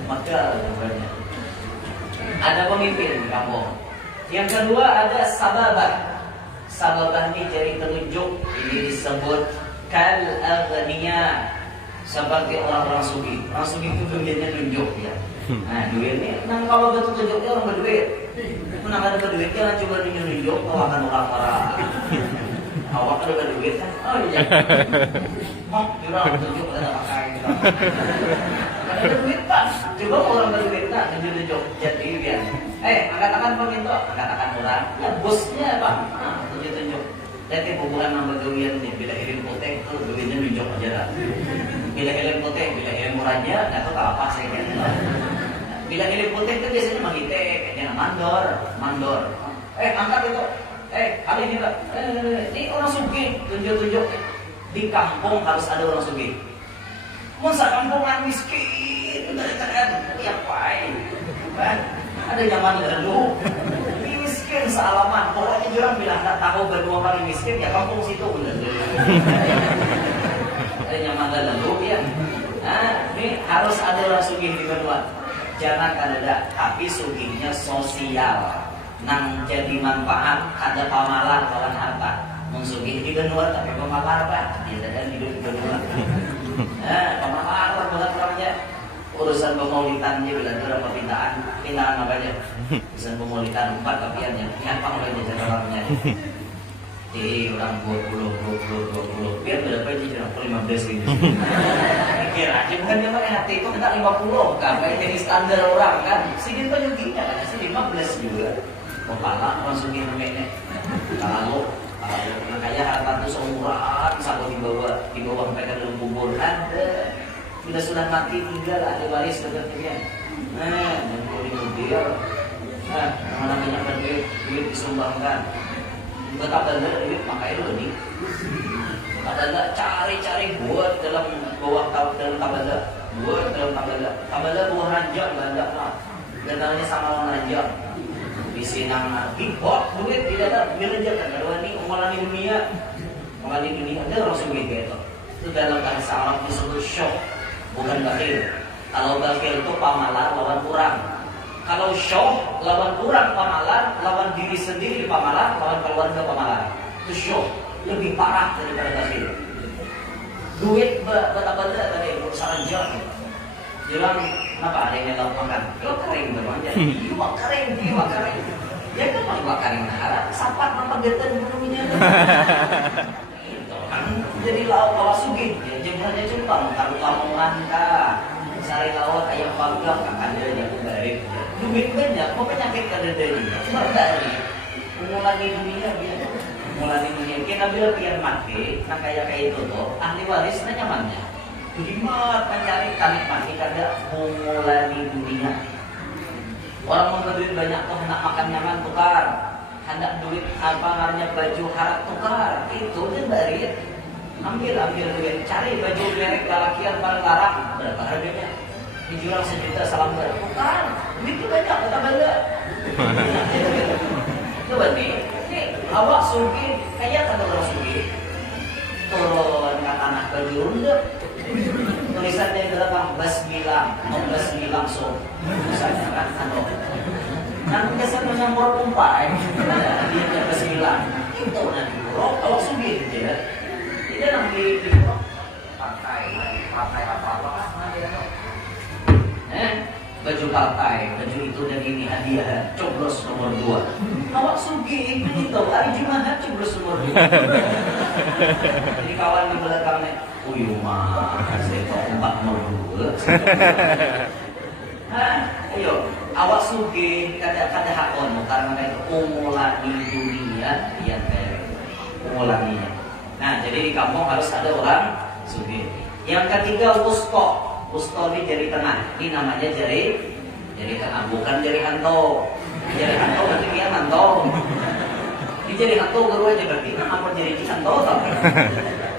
Magal sebenarnya. Ada pemimpin di kampung. Yang kedua ada sababah. Sababah ini jadi penunjuk. Ini disebut kal agniya, seperti orang-orang sugi. Orang sugi itu duitnya tunjuk ya. Nah duit ini, kalau betul tunjuknya orang berduit. Menang ada berduit, jangan coba nunjuk kawakan orang-orang. Awak ada berduit kan? Oh iya. Oh, jurang tunjuk ada pakai. Ada duit pak, coba orang berduit tak tunjuk-tunjuk. Jadi biar. Angkat-angkat peminto, angkat-angkat orang. Ya bosnya pak, tunjuk-tunjuk. Jadi hubungan sama gawian nih, bila irim putih itu gawiannya nunjuk aja lah. Bila irim putih, bila irim murahnya, nggak tahu apa sih kan. Bila irim putih itu biasanya mengite, kayaknya mandor. Angkat itu. Kali ini pak, ini orang sugih, tunjuk-tunjuk. Di kampung harus ada orang sugih. Masa kampungan miskin, kan? Ya paling, kan? Ada nyaman dulu. Miskin sealaman, pokoknya orang bilang tak tahu berdua paling miskin ya kampung situ bener. Ada nyaman dulu ya. Nah, ini harus ada orang sugih di Benua. Jangan ada, tapi sugihnya sosial. Nang jadi manfaat, ada pamalar kawan harta. Mensugih di Benua tapi pamalar apa? Dia dan hidup di Benua. Nah, pamalar banget orangnya. Urusan pemaulitannya bila ada pindahan apa aja. Urusan pemaulitan 4 kapiannya. Gampang aja caranya. Jadi orang 20. Biar berapa aja jangan 15 gitu. Pikir aja bukan dia pakai hati itu kita 50. Kan kayak jadi standar orang kan. Sidin penyuginya kan sih 15 juga. Kepala masukin namanya. Kalau makanya harta itu seumuran satu di bawah mereka dalam kubur ada. Bila sudah mati tinggal ada waris dekatnya. Nah, dan mobil. Nah, mana banyak duit disumbangkan. Betapa banyak duit makanya lebih. Tabala cari buat dalam dalam tabala. Buat dalam tabala. Tabala buah ranjang Belanda lah. Kenalnya sama orang ranjang. Di sinang bot duit tidak ada belanja kan. Kalau ini umalan dunia ada orang sugih gitu. Itu dalam bahasa Arab disebut syok. Bukan bakil. Kalau bakil itu pamalar lawan kurang. Kalau syok lawan kurang pamalar, lawan diri sendiri pamalar, lawan keluarga pamalar. Itu syok lebih parah daripada bakil. Duit bata-bata tadi urusan jam. Jelang kenapa ada yang lakukan makan? Lo kering bermanja. Iya kering. Ya kan mau kering harap sapat nampak getan burungnya. Itu kan jadi lauk bawa sugih. Jembranya cumpang taruh lamongan kah. sari lawan ayam panggang ada yang baik. Duit banyak, mau penyakit kada dari. Cuma dari mulai dunia biar mulai dunia kita bila pian mati, nak kayak itu tuh ahli waris nyamannya. Jimat mencari tanik mati kada mulai dunia. Orang mau duit banyak tuh hendak makan nyaman tukar, hendak duit apa namanya baju harap tukar, itu dia dari ambil duit, cari baju merek galakian barang larang berapa harganya? Dijual 1 juta salam tukar, duit banyak kata benda. Coba nih, awak sugi kayak kata orang sugi, turun ke tanah baju rendah. Tulisannya di belakang basmilang so misalnya kan atau nanti kesan menyambur umpai dia basmilang itu nanti bro kalau sugi ya tidak nanti pakai apa baju partai baju itu dan ini hadiah coblos nomor 2 awak sugi itu hari Jumat coblos nomor 2 jadi kawan di belakangnya saya kok 4 nomor 2 ayo awak sugi kada hakon karena itu umulani dunia yang umulaninya. Nah jadi di kampung harus ada orang sugi. Yang ketiga Wusto ini jari tengah. Ini namanya jari tengah, bukan jari hanto. Jari hanto berarti dia hanto. Ini jari hanto baru aja berarti apa jari hanto tau?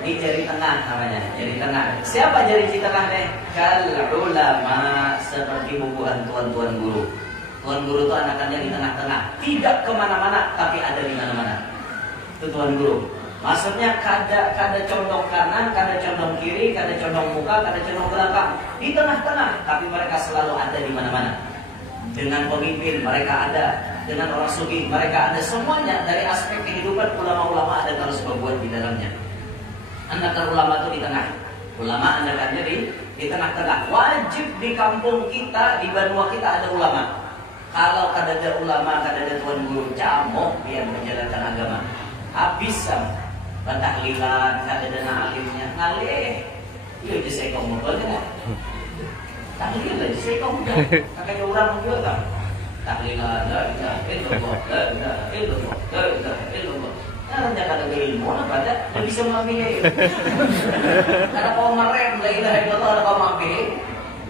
Ini jari tengah namanya, jari tengah. Siapa jari tengah nih? Kal ulama, seperti bubuhan tuan-tuan guru. Tuan guru itu anakannya di tengah-tengah, tidak kemana-mana tapi ada di mana-mana. Itu tuan guru. Maksudnya kada condong kanan, kada condong kiri, kada condong muka, kada condong belakang. Di tengah-tengah, tapi mereka selalu ada di mana-mana. Dengan pemimpin mereka ada, dengan orang sugi mereka ada, semuanya dari aspek kehidupan ulama-ulama ada harus berbuat di dalamnya. Anakan ulama itu di tengah. Ulama anakannya di tengah-tengah. Wajib di kampung kita, di Banua kita ada ulama. Kalau kada ada ulama, kada ada tuan guru, camuk biar menjalankan agama. Habis sama. Pentahlilan, kada ada alimnya, ngalih. Iya, jadi saya kamu boleh. Tahlilan aja saya kamu kan. Kakaknya orang juga kan. Tahlilan, la ilaha illallah, la ilaha illallah, la ilaha illallah. Nah, jangan ada ilmu, apa ada? Dia bisa mengambil. Karena kau merem, la ilaha illallah, ada kau mengambil.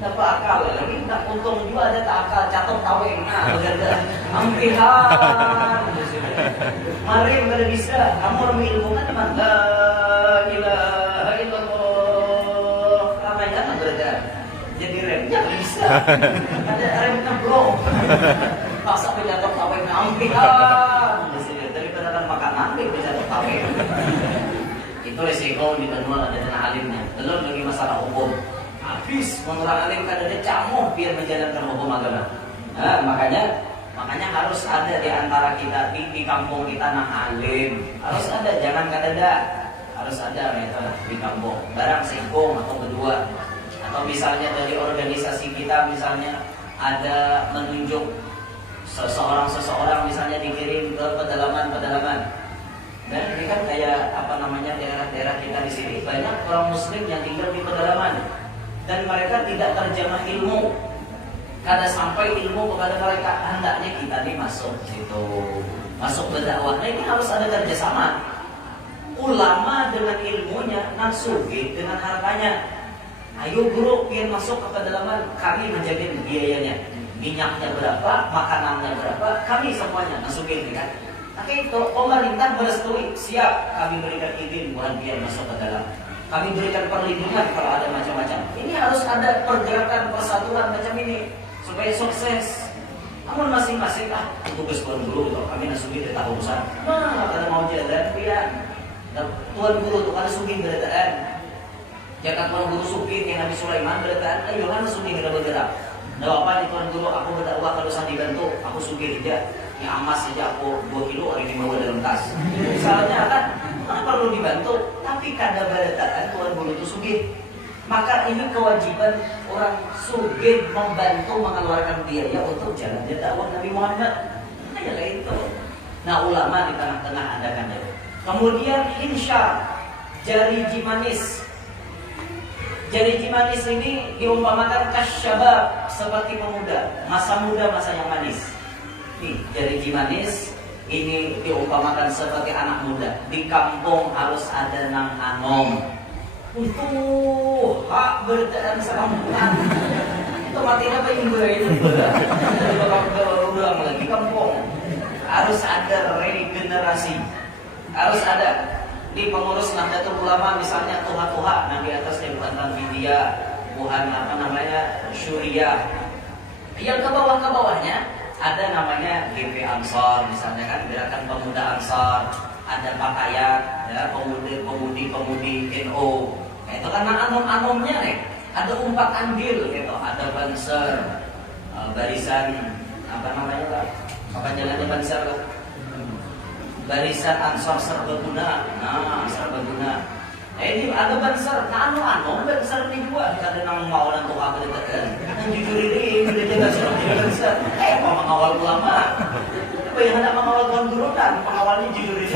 Dapat akal lagi, tak untung juga ada tak akal, catok kawin. Nah, berada ampihan. Merem kada bisa, kamu orang ilmu kan teman. La ilaha illallah. Ramaikan tak berada. Jadi remnya kada bisa. Ada remnya bro. Paksa pencatok kawin, ampihan. Daripada kan makan nanti pencatok kawin. Itu resiko di Banua ada tanah alimnya. Belum lagi masalah hukum. Habis menurut alim kan ada camuh biar menjalankan hukum agama. Nah, makanya harus ada di antara kita di kampung kita nak alim. Harus ada, jangan kadada. Harus ada di kampung. Barang singkong atau berdua. Atau misalnya dari organisasi kita misalnya ada menunjuk seseorang misalnya dikirim ke pedalaman. Dan ini kan kayak apa namanya daerah-daerah kita di sini banyak orang muslim yang tinggal di pedalaman. Dan mereka tidak terjemah ilmu. Kada sampai ilmu kepada mereka, hendaknya kita masuk situ, masuk berdakwah. Nah ini harus ada kerjasama. Ulama dengan ilmunya, nasugi dengan hartanya. Ayo guru, biar masuk ke pedalaman, kami menjamin biayanya. Minyaknya berapa, makanannya berapa, kami semuanya nasugi kan. Nah itu pemerintah merestui, siap kami berikan izin buat biar masuk ke dalam. Kami berikan perlindungan kalau ada macam-macam. Ini harus ada pergerakan persatuan macam ini supaya sukses. Namun masing-masing tugas tuan guru itu kami nasugi dari urusan. Nah, kalau mau jalan pian. Tuan guru itu kan sugi berataan. Jangan tuan guru sugi yang Nabi Sulaiman berataan. Ayo kan sugi kita bergerak. Nah, apa di tuan guru aku berdakwah kalau saya dibantu, aku sugi aja. Yang amas saja aku 2 kilo hari ini bawa dalam tas. Misalnya kan mana perlu dibantu, tapi kada berataan tuan guru itu sugih. Maka ini kewajiban orang sugih membantu mengeluarkan biaya untuk jalan dakwah Nabi Muhammad. Nah, ya itu. Nah, ulama di tengah-tengah ada kan ya. Kemudian insya jari jimanis. Janji manis ini diumpamakan kasyabab, seperti pemuda, masa muda, masa yang manis. Nih, janji manis ini diumpamakan seperti anak muda. Di kampung harus ada nang anom. Itu hak berjalan sekampungan. Itu matinya apa yang itu? Ulang lagi kampung. Harus ada regenerasi. Harus ada. Di pengurus Nahdlatul Ulama misalnya tuha-tuha, nah di atasnya bukan Tanfidiyah, bukan apa namanya Syuriah. Yang ke bawahnya ada namanya GP Ansor misalnya kan, gerakan pemuda Ansor, ada pakaian, ya, pemudi NO. Nah, itu kan anom-anomnya nih. Ada umpat andil gitu, ada Banser, barisan apa namanya Pak? Apa jalannya Banser? Barisan Ansor Serbaguna. Nah, Serbaguna. Ini ada Banser. Nah, anu Banser ini juga. Ada nang mau nang tuh apa kan? Yang jujur ini udah jelas jadi Banser. Mau mengawal ulama. Apa yang hendak mengawal tuan guru dan pengawalnya jujur ini.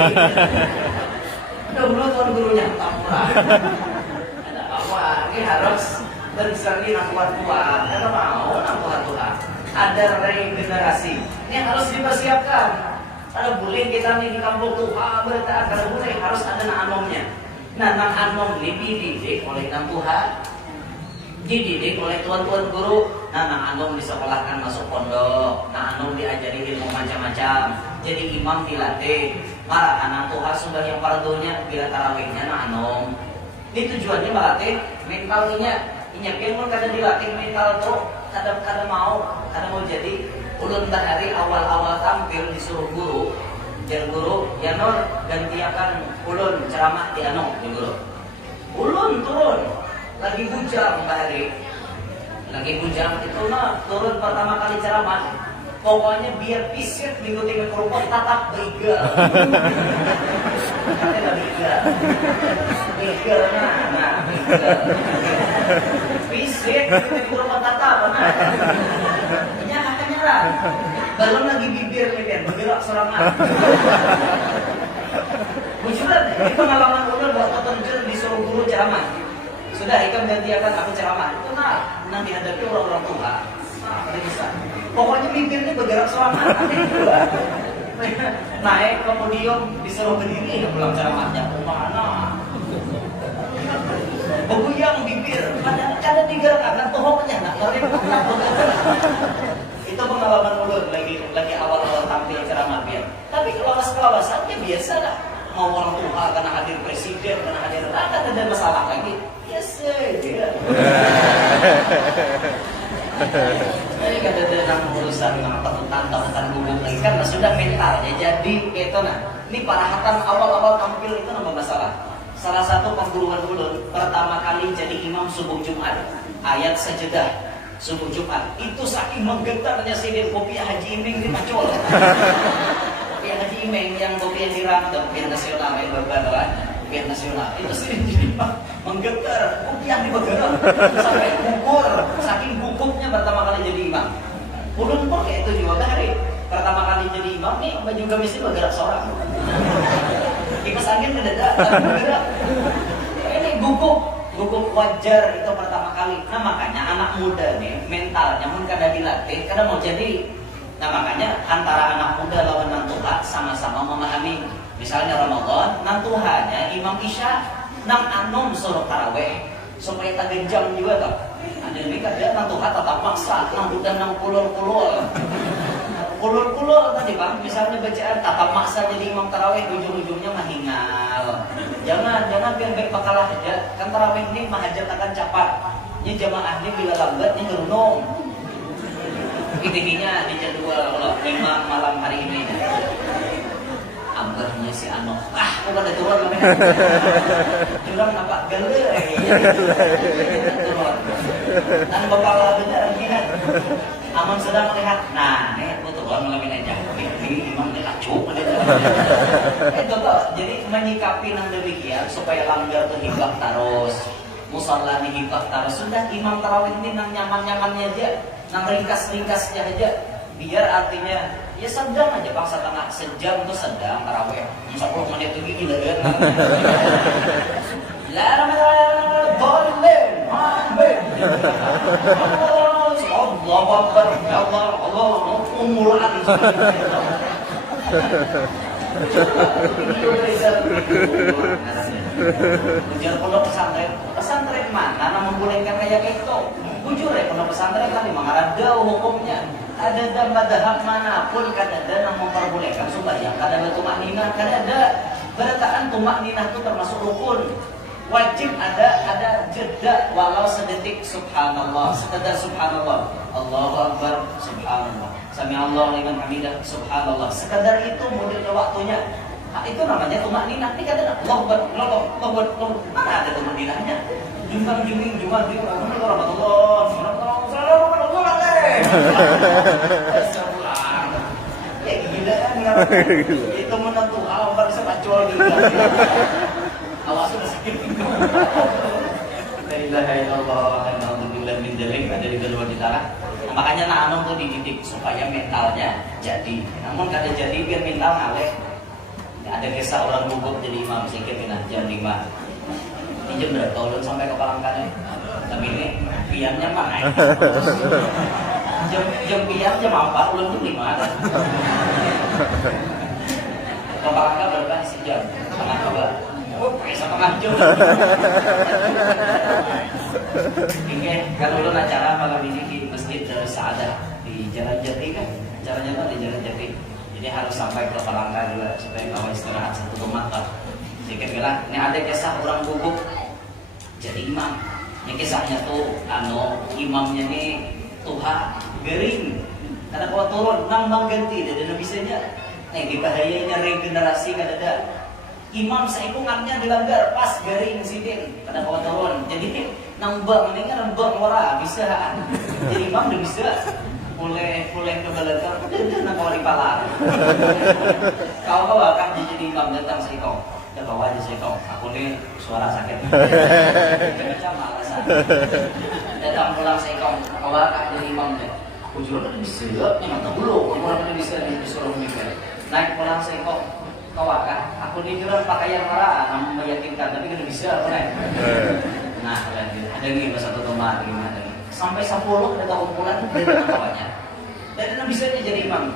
Udah belum tuan gurunya tampura. Ada apa? Ini harus Banser ini nang kuat-kuat. Karena mau nang kuat-kuat. Ada regenerasi. Ini harus dipersiapkan. Ada boleh kita nih di kampung tuh bertahan, kada boleh, harus ada nang anomnya. Nah, nang anom ini dididik oleh nang Tuhan, dididik oleh tuan-tuan guru. Nah, nang anom disekolahkan masuk pondok, nang anom diajari ilmu macam-macam. Jadi imam dilatih, marah anak Tuhan sudah yang fardunya bila tarawihnya nang anom. Ini tujuannya melatih mentalnya. Ini pun kadang dilatih mental tuh, kadang mau jadi. Ulun hari awal-awal tampil disuruh guru, jar guru, ya Nur gantiakan ulun ceramah di anu, ya guru. Ulun turun, lagi bujang Mbak Hari, lagi bujang itu mah turun pertama kali ceramah. Pokoknya biar pisit mengikuti kerupuk tatap beriga. Katanya beriga. Beriga nah beriga. Pisit mengikuti kerupuk tatap nah. Balon lagi bibir nih kan, bergerak serangan. Bujuran, ini pengalaman ulun waktu terjun disuruh guru ceramah. Sudah, ikan gantiakan aku ceramah. Itu nanti hadapi orang-orang tua. Nah, bisa. Pokoknya bibirnya bergerak serangan. Naik ke podium disuruh berdiri, pulang ceramahnya kemana? Beguyang bibir, kadang digerakkan tohoknya, nak lari. Itu pengalaman ulun lagi awal-awal tampil ceramah biar. Tapi kelawas-kelawasannya biasa lah. Mau orang tua karena hadir presiden, karena hadir rakyat ada masalah lagi. Biasa dia. Ini kada ada urusan tentang gugup lagi karena sudah mentalnya. Jadi itu ini parahatan awal-awal tampil itu nama masalah. Salah satu pengguruan ulun pertama kali jadi imam subuh Jumat, ayat sajadah. Subuh Jumat itu saking menggetarnya sidin kopi Haji Iming di Pacol. Kopi Haji Iming yang kopi yang dirangkap, kopi nasional yang berbadan, kopi nasional itu sidin menggetar, kopi yang dibegaran sampai gugur, saking gugupnya pertama kali jadi imam. Ulun pun kayak itu juga hari pertama kali jadi imam nih baju gamis ini bergerak seorang. Kipas angin mendadak bergerak. Ini gugup wajar itu pertama kali. Nah makanya anak muda nih mentalnya pun kada dilatih, kada mau jadi. Nah makanya antara anak muda lawan nantuha sama-sama memahami. Misalnya Ramadan, nantuhanya imam isya, nang anom suruh taraweh supaya tak genjang juga toh. Ada ini kada nantuha tetap maksa, nang bukan nang kulul-kulul tadi bang, misalnya bacaan tatap maksa jadi imam taraweh, ujung-ujungnya mahingal. Jangan biar baik pakalah aja. Kan tarawih ini mahajat akan cepat. Ini jamaah ini bila lambat ini gerunung. Intinya di jadwal imam malam hari ini. Abahnya si Ano. Kok ada turun namanya? Jurang apa? Gale. Turun. Dan bapak benar lihat. Aman sedang melihat. Nah, ini aku turun ngalamin aja. Ini imam ini lacuk. Itu kok. Jadi menyikapi nang demikian supaya langgar tuh hibah terus. Musalla nih hibah terus. Sudah imam tarawih ini nang nyaman-nyamannya aja. Nang ringkas-ringkasnya aja. Biar artinya ya sedang aja bang, setengah sejam tuh sedang tarawih. 10 menit itu gila kan. La ilaha illallah. Allah Akbar, Allah, Allah, umulan. Ujar pondok pesantren, pesantren mana yang membolehkan kayak gitu? Bujur ya pondok pesantren kan memang ada hukumnya. Ada madhab manapun kan ada yang memperbolehkan sembahyang, kan ada tumak ninah, kan ada. Berataan tumak ninah itu termasuk rukun. Wajib ada jeda walau sedetik. Subhanallah, sekedar subhanallah, Allahu Akbar, subhanallah, sami Allah liman hamidah, subhanallah, sekedar itu mudahnya waktunya. Itu namanya tumak ninah. Ini kadang Allahu Akbar, Allahu Akbar, mana ada tumak ninahnya? Jumbang-jumbing, warahmatullah, ya gila kan. Itu menentu Allahu Akbar bisa bacol gitu. Awas sudah sakit. La ilaha illallah wa na'udzubillah min dzalik, ada di kedua kita lah. Makanya namun tuh dididik supaya mentalnya jadi. Namun kada jadi biar mental ngaleh. Ada kisah orang gugup jadi imam sedikit jam 5. Ini jam berapa ulun sampai ke Palangkaraya. Tapi ini piannya mah naik. Jam pian jam 4 ulun tuh 5. Ke Palangkaraya berapa sejam? Setengah 2. Oh, setengah jam. Oke, kalau ulun acara malam ini di Masjid Darus Saadah di Jalan Jati kan? Acaranya tuh di Jalan Jati. Jadi harus sampai ke Palangka juga supaya kawan istirahat satu tomat lah. Sedikit bilang, ini ada kisah orang gugup jadi imam. Ini kisahnya tuh, imamnya nih tuha gering. Karena kalau turun nambang ganti, dan bisanya. Nah, di bahayanya regenerasi kan ada. Imam seikungannya dilanggar pas garing sidin. Karena kalau turun, jadi nambang ini kan nambang ora bisa. Jadi imam udah bisa. Mulai ke belakang, udah nak kawali palar. Kau akan jadi imam datang seikong. Udah bawa aja seikong. Aku nih suara sakit. Macam alasan. Datang pulang seikong. Kau akan jadi imam deh. Aku jual udah bisa. Ini nggak dulu. Kamu udah bisa disuruh mikir. Naik pulang seikong. Kau akan. Aku nih jual pakaian marah. Namun meyakinkan. Tapi kan bisa. Nah, ada nih satu tomat gimana? Sampai 10 ada kumpulan dari kawannya. Dan bisa jadi imam.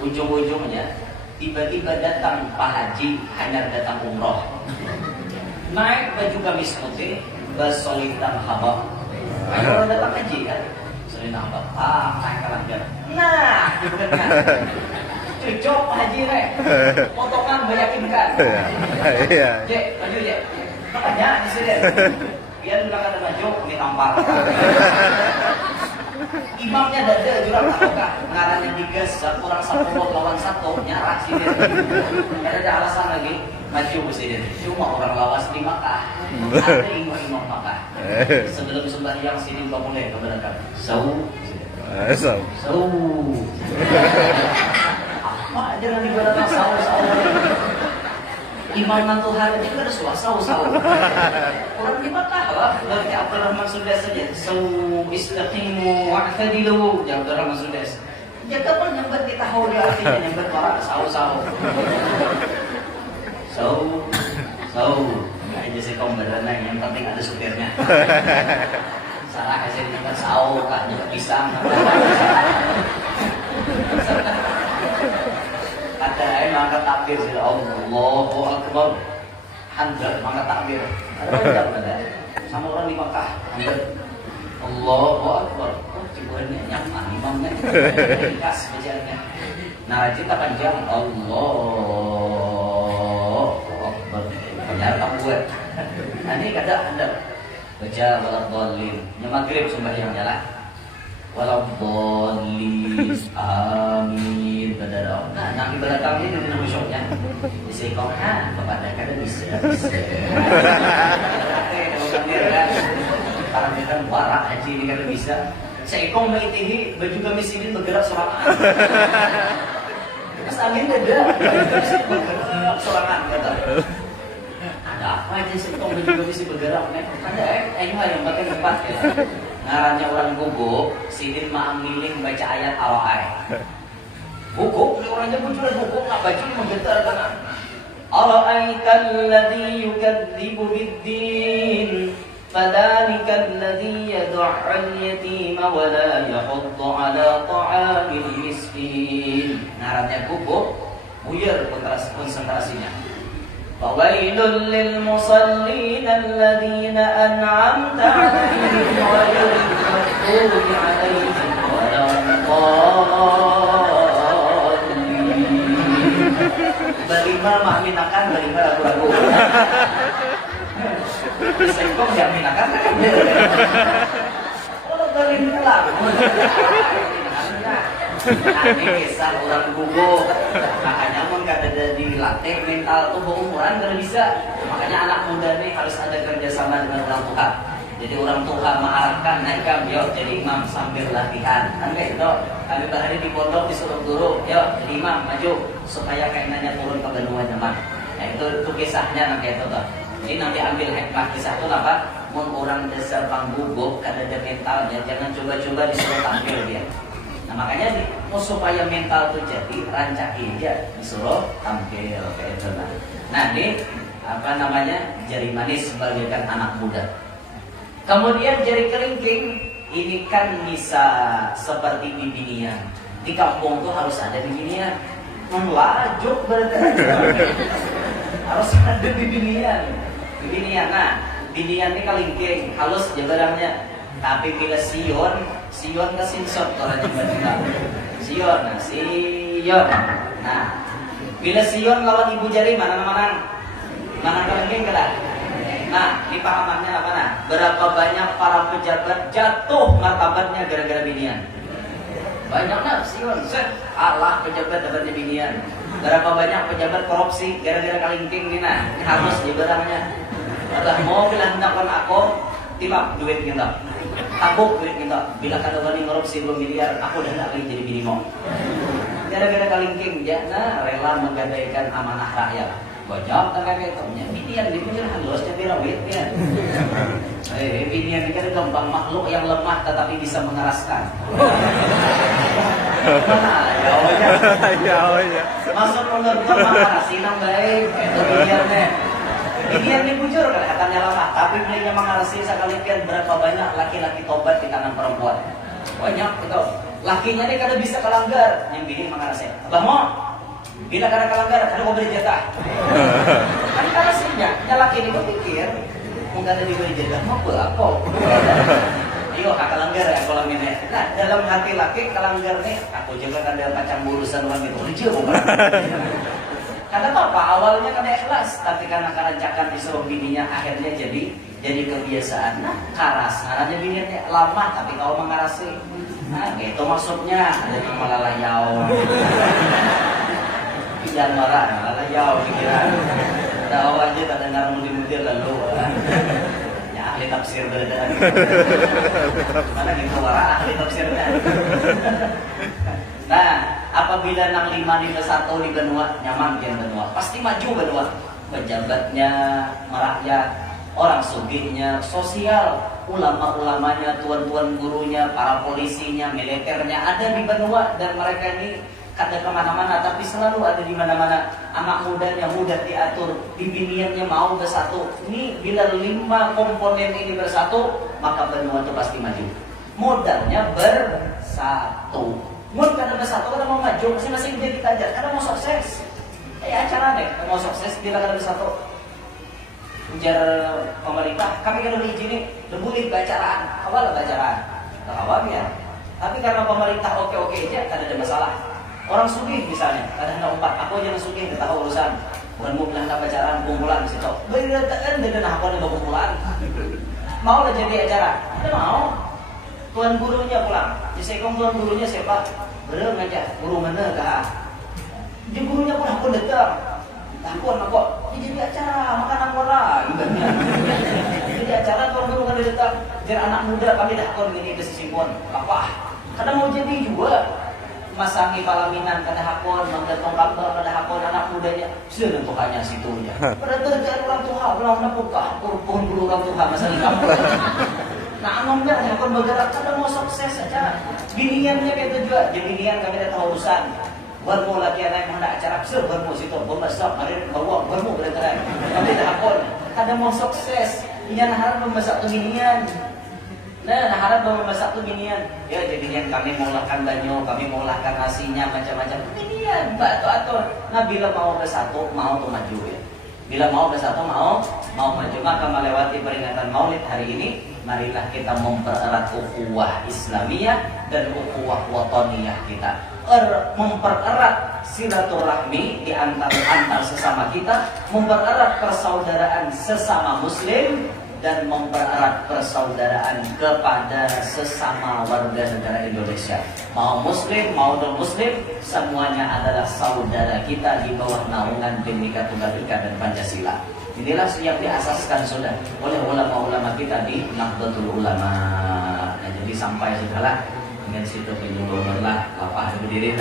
Ujung-ujungnya tiba-tiba datang Pak Haji hanya datang umroh. Naik baju gamis putih, basolitan habab. Kalau datang haji kan, solitan habab. Naik kalanggar. Nah, gitu kan. Cocok Pak Haji rek. Potongan meyakinkan. Iya. Cek, baju cek. Makanya di sini. Biar belakang ada baju, ini tampar. Imamnya dada jurang apakah ngarannya digas kurang 10 lawan 1 nyarah sini. Ada alasan lagi maju presiden. Cuma orang lawas di Makkah. Ada imam Makkah. Sebelum sembahyang sini enggak boleh ke belakang. Sau. Apa jangan di belakang sau. Imam nantu hari ini ada suasana orang di Makkah lah. Dari Abdurrahman Sudes saja. Istaqimu wa'tadilu. Ya Abdurrahman Sudes. Jaga pun nyambat kita tahu dia artinya nyambat orang sau. Nggak aja sih kaum badannya. Yang penting ada supirnya. Salah aja nyambat sau, kak nyambat pisang. Ada mangkat takbir sih, Allahu Akbar. Handal mangkat takbir. Ada sama orang di Makkah. Handal Allahu Akbar. Oh, cipuannya nyaman imamnya. Ringkas bacaannya. Narasi tak panjang. Allahu Akbar. Benar tak buat. Ini kata handal. Baca waladhdallin. Nya maghrib sembahyangnya lah. Waladhdallin. Amin. Nah, nanti belakang ini di musyoknya disekong kepada kada bisa. Karena kan warak haji ini kada bisa. Seekong maitihi baju gamis ini bergerak sorangan. Terus angin ada bergerak sorangan kata. Ada apa aja seekong baju gamis bergerak? Ada ayo yang pakai tempat ya. Ngarannya orang guguk, sidin ma'am miling baca ayat al-ai. Hukum, orangnya pun sudah hukum, nak baju menggetar kan. Ara'aital ladzi yukadzibu biddin فذلك الذي يدع اليتيم ولا يحض على طعام المسكين. Ngarannya gubuk, buyar konsentrasinya. Fawailul lil musallin alladziina an'amta 'alaihim ghairil maghdubi 'alaihim waladdallin. Berlima maminakan, berlima ragu-ragu. Sengkong yang minakan kan? Oh, berlima lagu. Ini kisah orang gugup. Makanya mun kada dilatih mental tuh umuran kada bisa. Makanya anak muda nih harus ada kerjasama dengan orang tua. Jadi orang tua mengarahkan, naik yuk jadi imam sambil latihan. Kan kayak itu. Kami bahari di pondok disuruh guru, yuk jadi imam maju supaya kayaknya turun ke benua zaman. Nah itu kisahnya nanti itu tuh. Jadi nanti ambil hikmah kisah itu apa? Mun orang dasar pangguguk kada ada mentalnya, jangan coba-coba disuruh tampil dia. Nah makanya supaya mental itu jadi rancakin dia disuruh tampil kayak itu. Nah ini apa namanya jari manis bagaikan anak muda. Kemudian jari kelingking ini kan bisa seperti bibinian. Di kampung tuh harus ada bibinian. Melajuk berarti harus ada bibinian. Bibinian. Nah bibinian ini kelingking halus jabarangnya. Tapi bila sion ke sinsot kalau juga sion, nah sion. Nah, bila sion lawan ibu jari mana kelingking kada? Nah, ini pahamannya apa nah? Berapa banyak para pejabat jatuh martabatnya gara-gara binian? Banyak nah sion, Allah pejabat dapatnya binian. Berapa banyak pejabat korupsi gara-gara kelingking ini nah? Ini harus jabarangnya. Atau mau bilang hendak aku tiba duit kita. Tabuk duit kita. Bila kada wani korupsi 2 miliar, aku dah nak lagi jadi binimo. Gara-gara kalingking jana rela menggadaikan amanah rakyat. Bajak tak kayak itu. Binian di punya halusnya birawit ya. Binian ini kan gampang makhluk yang lemah tetapi bisa mengeraskan. Mana ya? Masuk menurut mengerasi nang baik. Itu biniannya. Binian ini bujur kan katanya lemah, tapi belinya mengarasi sekalian berapa banyak laki-laki tobat di tangan perempuan. Banyak itu. Lakinya ini kada bisa kelanggar, yang bini mengarasi. Abah mau? Bila kada kelanggar, kada mau beri jatah. Kan karasinya, yang laki ini berpikir, mau kada diberi jatah, mau apa? Ayo, kelanggar ya kolam ini. Nah, dalam hati laki kelanggar nih, aku juga kada macam urusan orang itu. Lucu bukan? Karena apa? Awalnya karena ikhlas, tapi karena kerancakan disuruh bininya akhirnya jadi kebiasaan. Nah, karas. Caranya bininya lama, tapi kau mengarasi. Nah, itu maksudnya. Ada yang malalayau. Jangan marah, malalayau pikiran. Tahu aja tak dengar mudir-mudir lalu. Ya ahli tafsir beredar. Mana gitu marah ahli tafsirnya. Nah, apabila nang 5 di 1 di benua nyaman kian benua, pasti maju benua. Pejabatnya, merakyat, orang sugihnya, sosial, ulama-ulamanya, tuan-tuan gurunya, para polisinya, militernya ada di benua dan mereka ini kada kemana-mana tapi selalu ada di mana-mana. Anak mudanya mudah diatur, bibiniannya mau bersatu. Ini bila 5 komponen ini bersatu, maka benua itu pasti maju. Modalnya bersatu. Mun kada bersatu kada mau maju, masing-masing dia kita aja, kada mau sukses. Acara deh, kada mau sukses bila kada bersatu. Ujar pemerintah, kami kada izin boleh bacaraan. Awal bacaraan. Awal ya. Tapi karena pemerintah oke-oke aja, kada ada masalah. Orang sugih misalnya, kada hendak umpat, aku aja yang sugih, tidak tahu urusan. Bukan mau bilang bacaraan, kumpulan di situ. Beretaan dengan aku ada kumpulan. Mau lah jadi acara? Tidak mau. Tuan gurunya pulang. Disekong tuan gurunya siapa? Bereng aja. Guru mana kah? Di gurunya pun aku datang. Takut aku. Ini jadi acara makan aku lah. Jadi acara tuan guru kan datang. Biar anak muda kami dah kon gini kesisimpun. Apa? Kadang mau jadi juga. Masangi palaminan kada hakon, mangdatong kabar kada hakon anak mudanya. Sudah tentukannya situ ya. Pada terjadi orang tua belum napukah. Pohon bulu orang tua masa di kampung. Nah, amamnya hakon bergerak kada mau sukses aja. Biniannya kayak itu juga. Jadi binian kami dah tahu urusan. Buat mau lagi anak yang ada acara besar, buat mau situ, buat besar, mari bawa, buat mau bergerak. Kami dah hakon kada mau sukses. Inya harap memasak tuh ginian. Nah, harap memasak tuh ginian. Ya jadinya kami maulahkan banyo, kami maulahkan nasinya macam-macam. Ginian, mbak atur. Nah bila mau bersatu, mau tuh maju ya. Bila mau bersatu, mau maju. Maka melewati peringatan Maulid hari ini, marilah kita mempererat ukhuwah Islamiyah dan ukhuwah wataniyah kita. Mempererat silaturahmi di antar sesama kita, mempererat persaudaraan sesama muslim, dan mempererat persaudaraan kepada sesama warga negara Indonesia. Mau muslim, mau non-muslim, semuanya adalah saudara kita di bawah naungan Bhinneka Tunggal Ika dan Pancasila. Inilah yang diasaskan sudah oleh ulama-ulama kita di Nahdlatul Ulama. Nah, jadi sampai sudahlah dengan situ penyuluhlah lapah berdiri.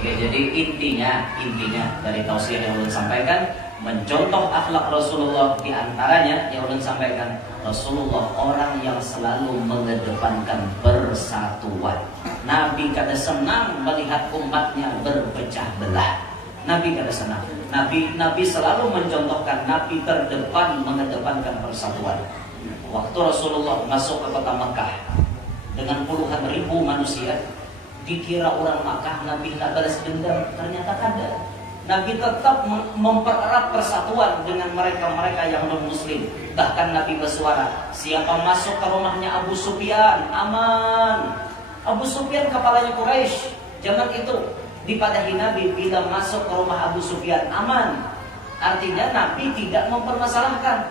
Oke, jadi intinya dari tausiah yang ulun sampaikan, mencontoh akhlak Rasulullah, di antaranya yang ulun sampaikan, Rasulullah orang yang selalu mengedepankan persatuan. Nabi kada senang melihat umatnya berpecah belah. Nabi kada senang. Nabi selalu mencontohkan, Nabi terdepan mengedepankan persatuan. Waktu Rasulullah masuk ke kota Mekah dengan puluhan ribu manusia, dikira orang Makkah Nabi tak balas dendam, ternyata kada. Nabi tetap mempererat persatuan dengan mereka-mereka yang non-muslim. Bahkan Nabi bersuara, siapa masuk ke rumahnya Abu Sufyan, aman. Abu Sufyan kepalanya Quraisy, zaman itu dipadahi Nabi, bila masuk ke rumah Abu Sufyan, aman. Artinya Nabi tidak mempermasalahkan.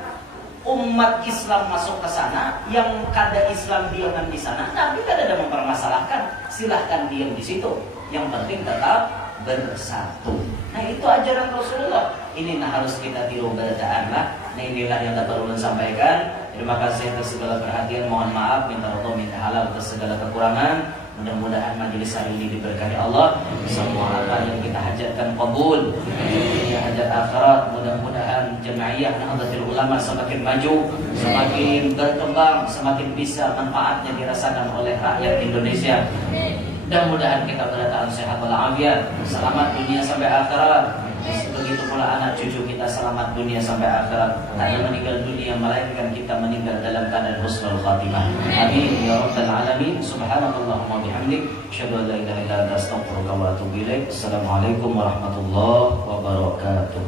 Umat Islam masuk ke sana, yang kada Islam diam di sana, Nabi kada ada mempermasalahkan. Silahkan diam di situ. Yang penting tetap bersatu. Nah itu ajaran Rasulullah. Ini harus kita tiru bacaan lah. Nah inilah yang dapat ulun sampaikan. Terima kasih atas segala perhatian. Mohon maaf, minta roto, minta halal atas segala kekurangan. Mudah-mudahan majelis hari ini diberkahi Allah. Semua apa yang kita hajatkan qabul, dunia hajat akhirat. Mudah-mudahan jemaiyah Nahdlatul Ulama semakin maju, semakin berkembang, semakin bisa manfaatnya dirasakan oleh rakyat Indonesia. Mudah-mudahan kita berdataan sehat walafiat, selamat dunia sampai akhirat. Begitu pula anak cucu kita selamat dunia sampai akhirat. Tak ada meninggal dunia melainkan kita meninggal dalam keadaan husnul khatimah. Amin ya rabbal alamin. Subhanallahumma bihamdik, asyhadu an la ilaha illa anta, astaghfiruka wa atubu ilaik. Assalamualaikum warahmatullahi wabarakatuh.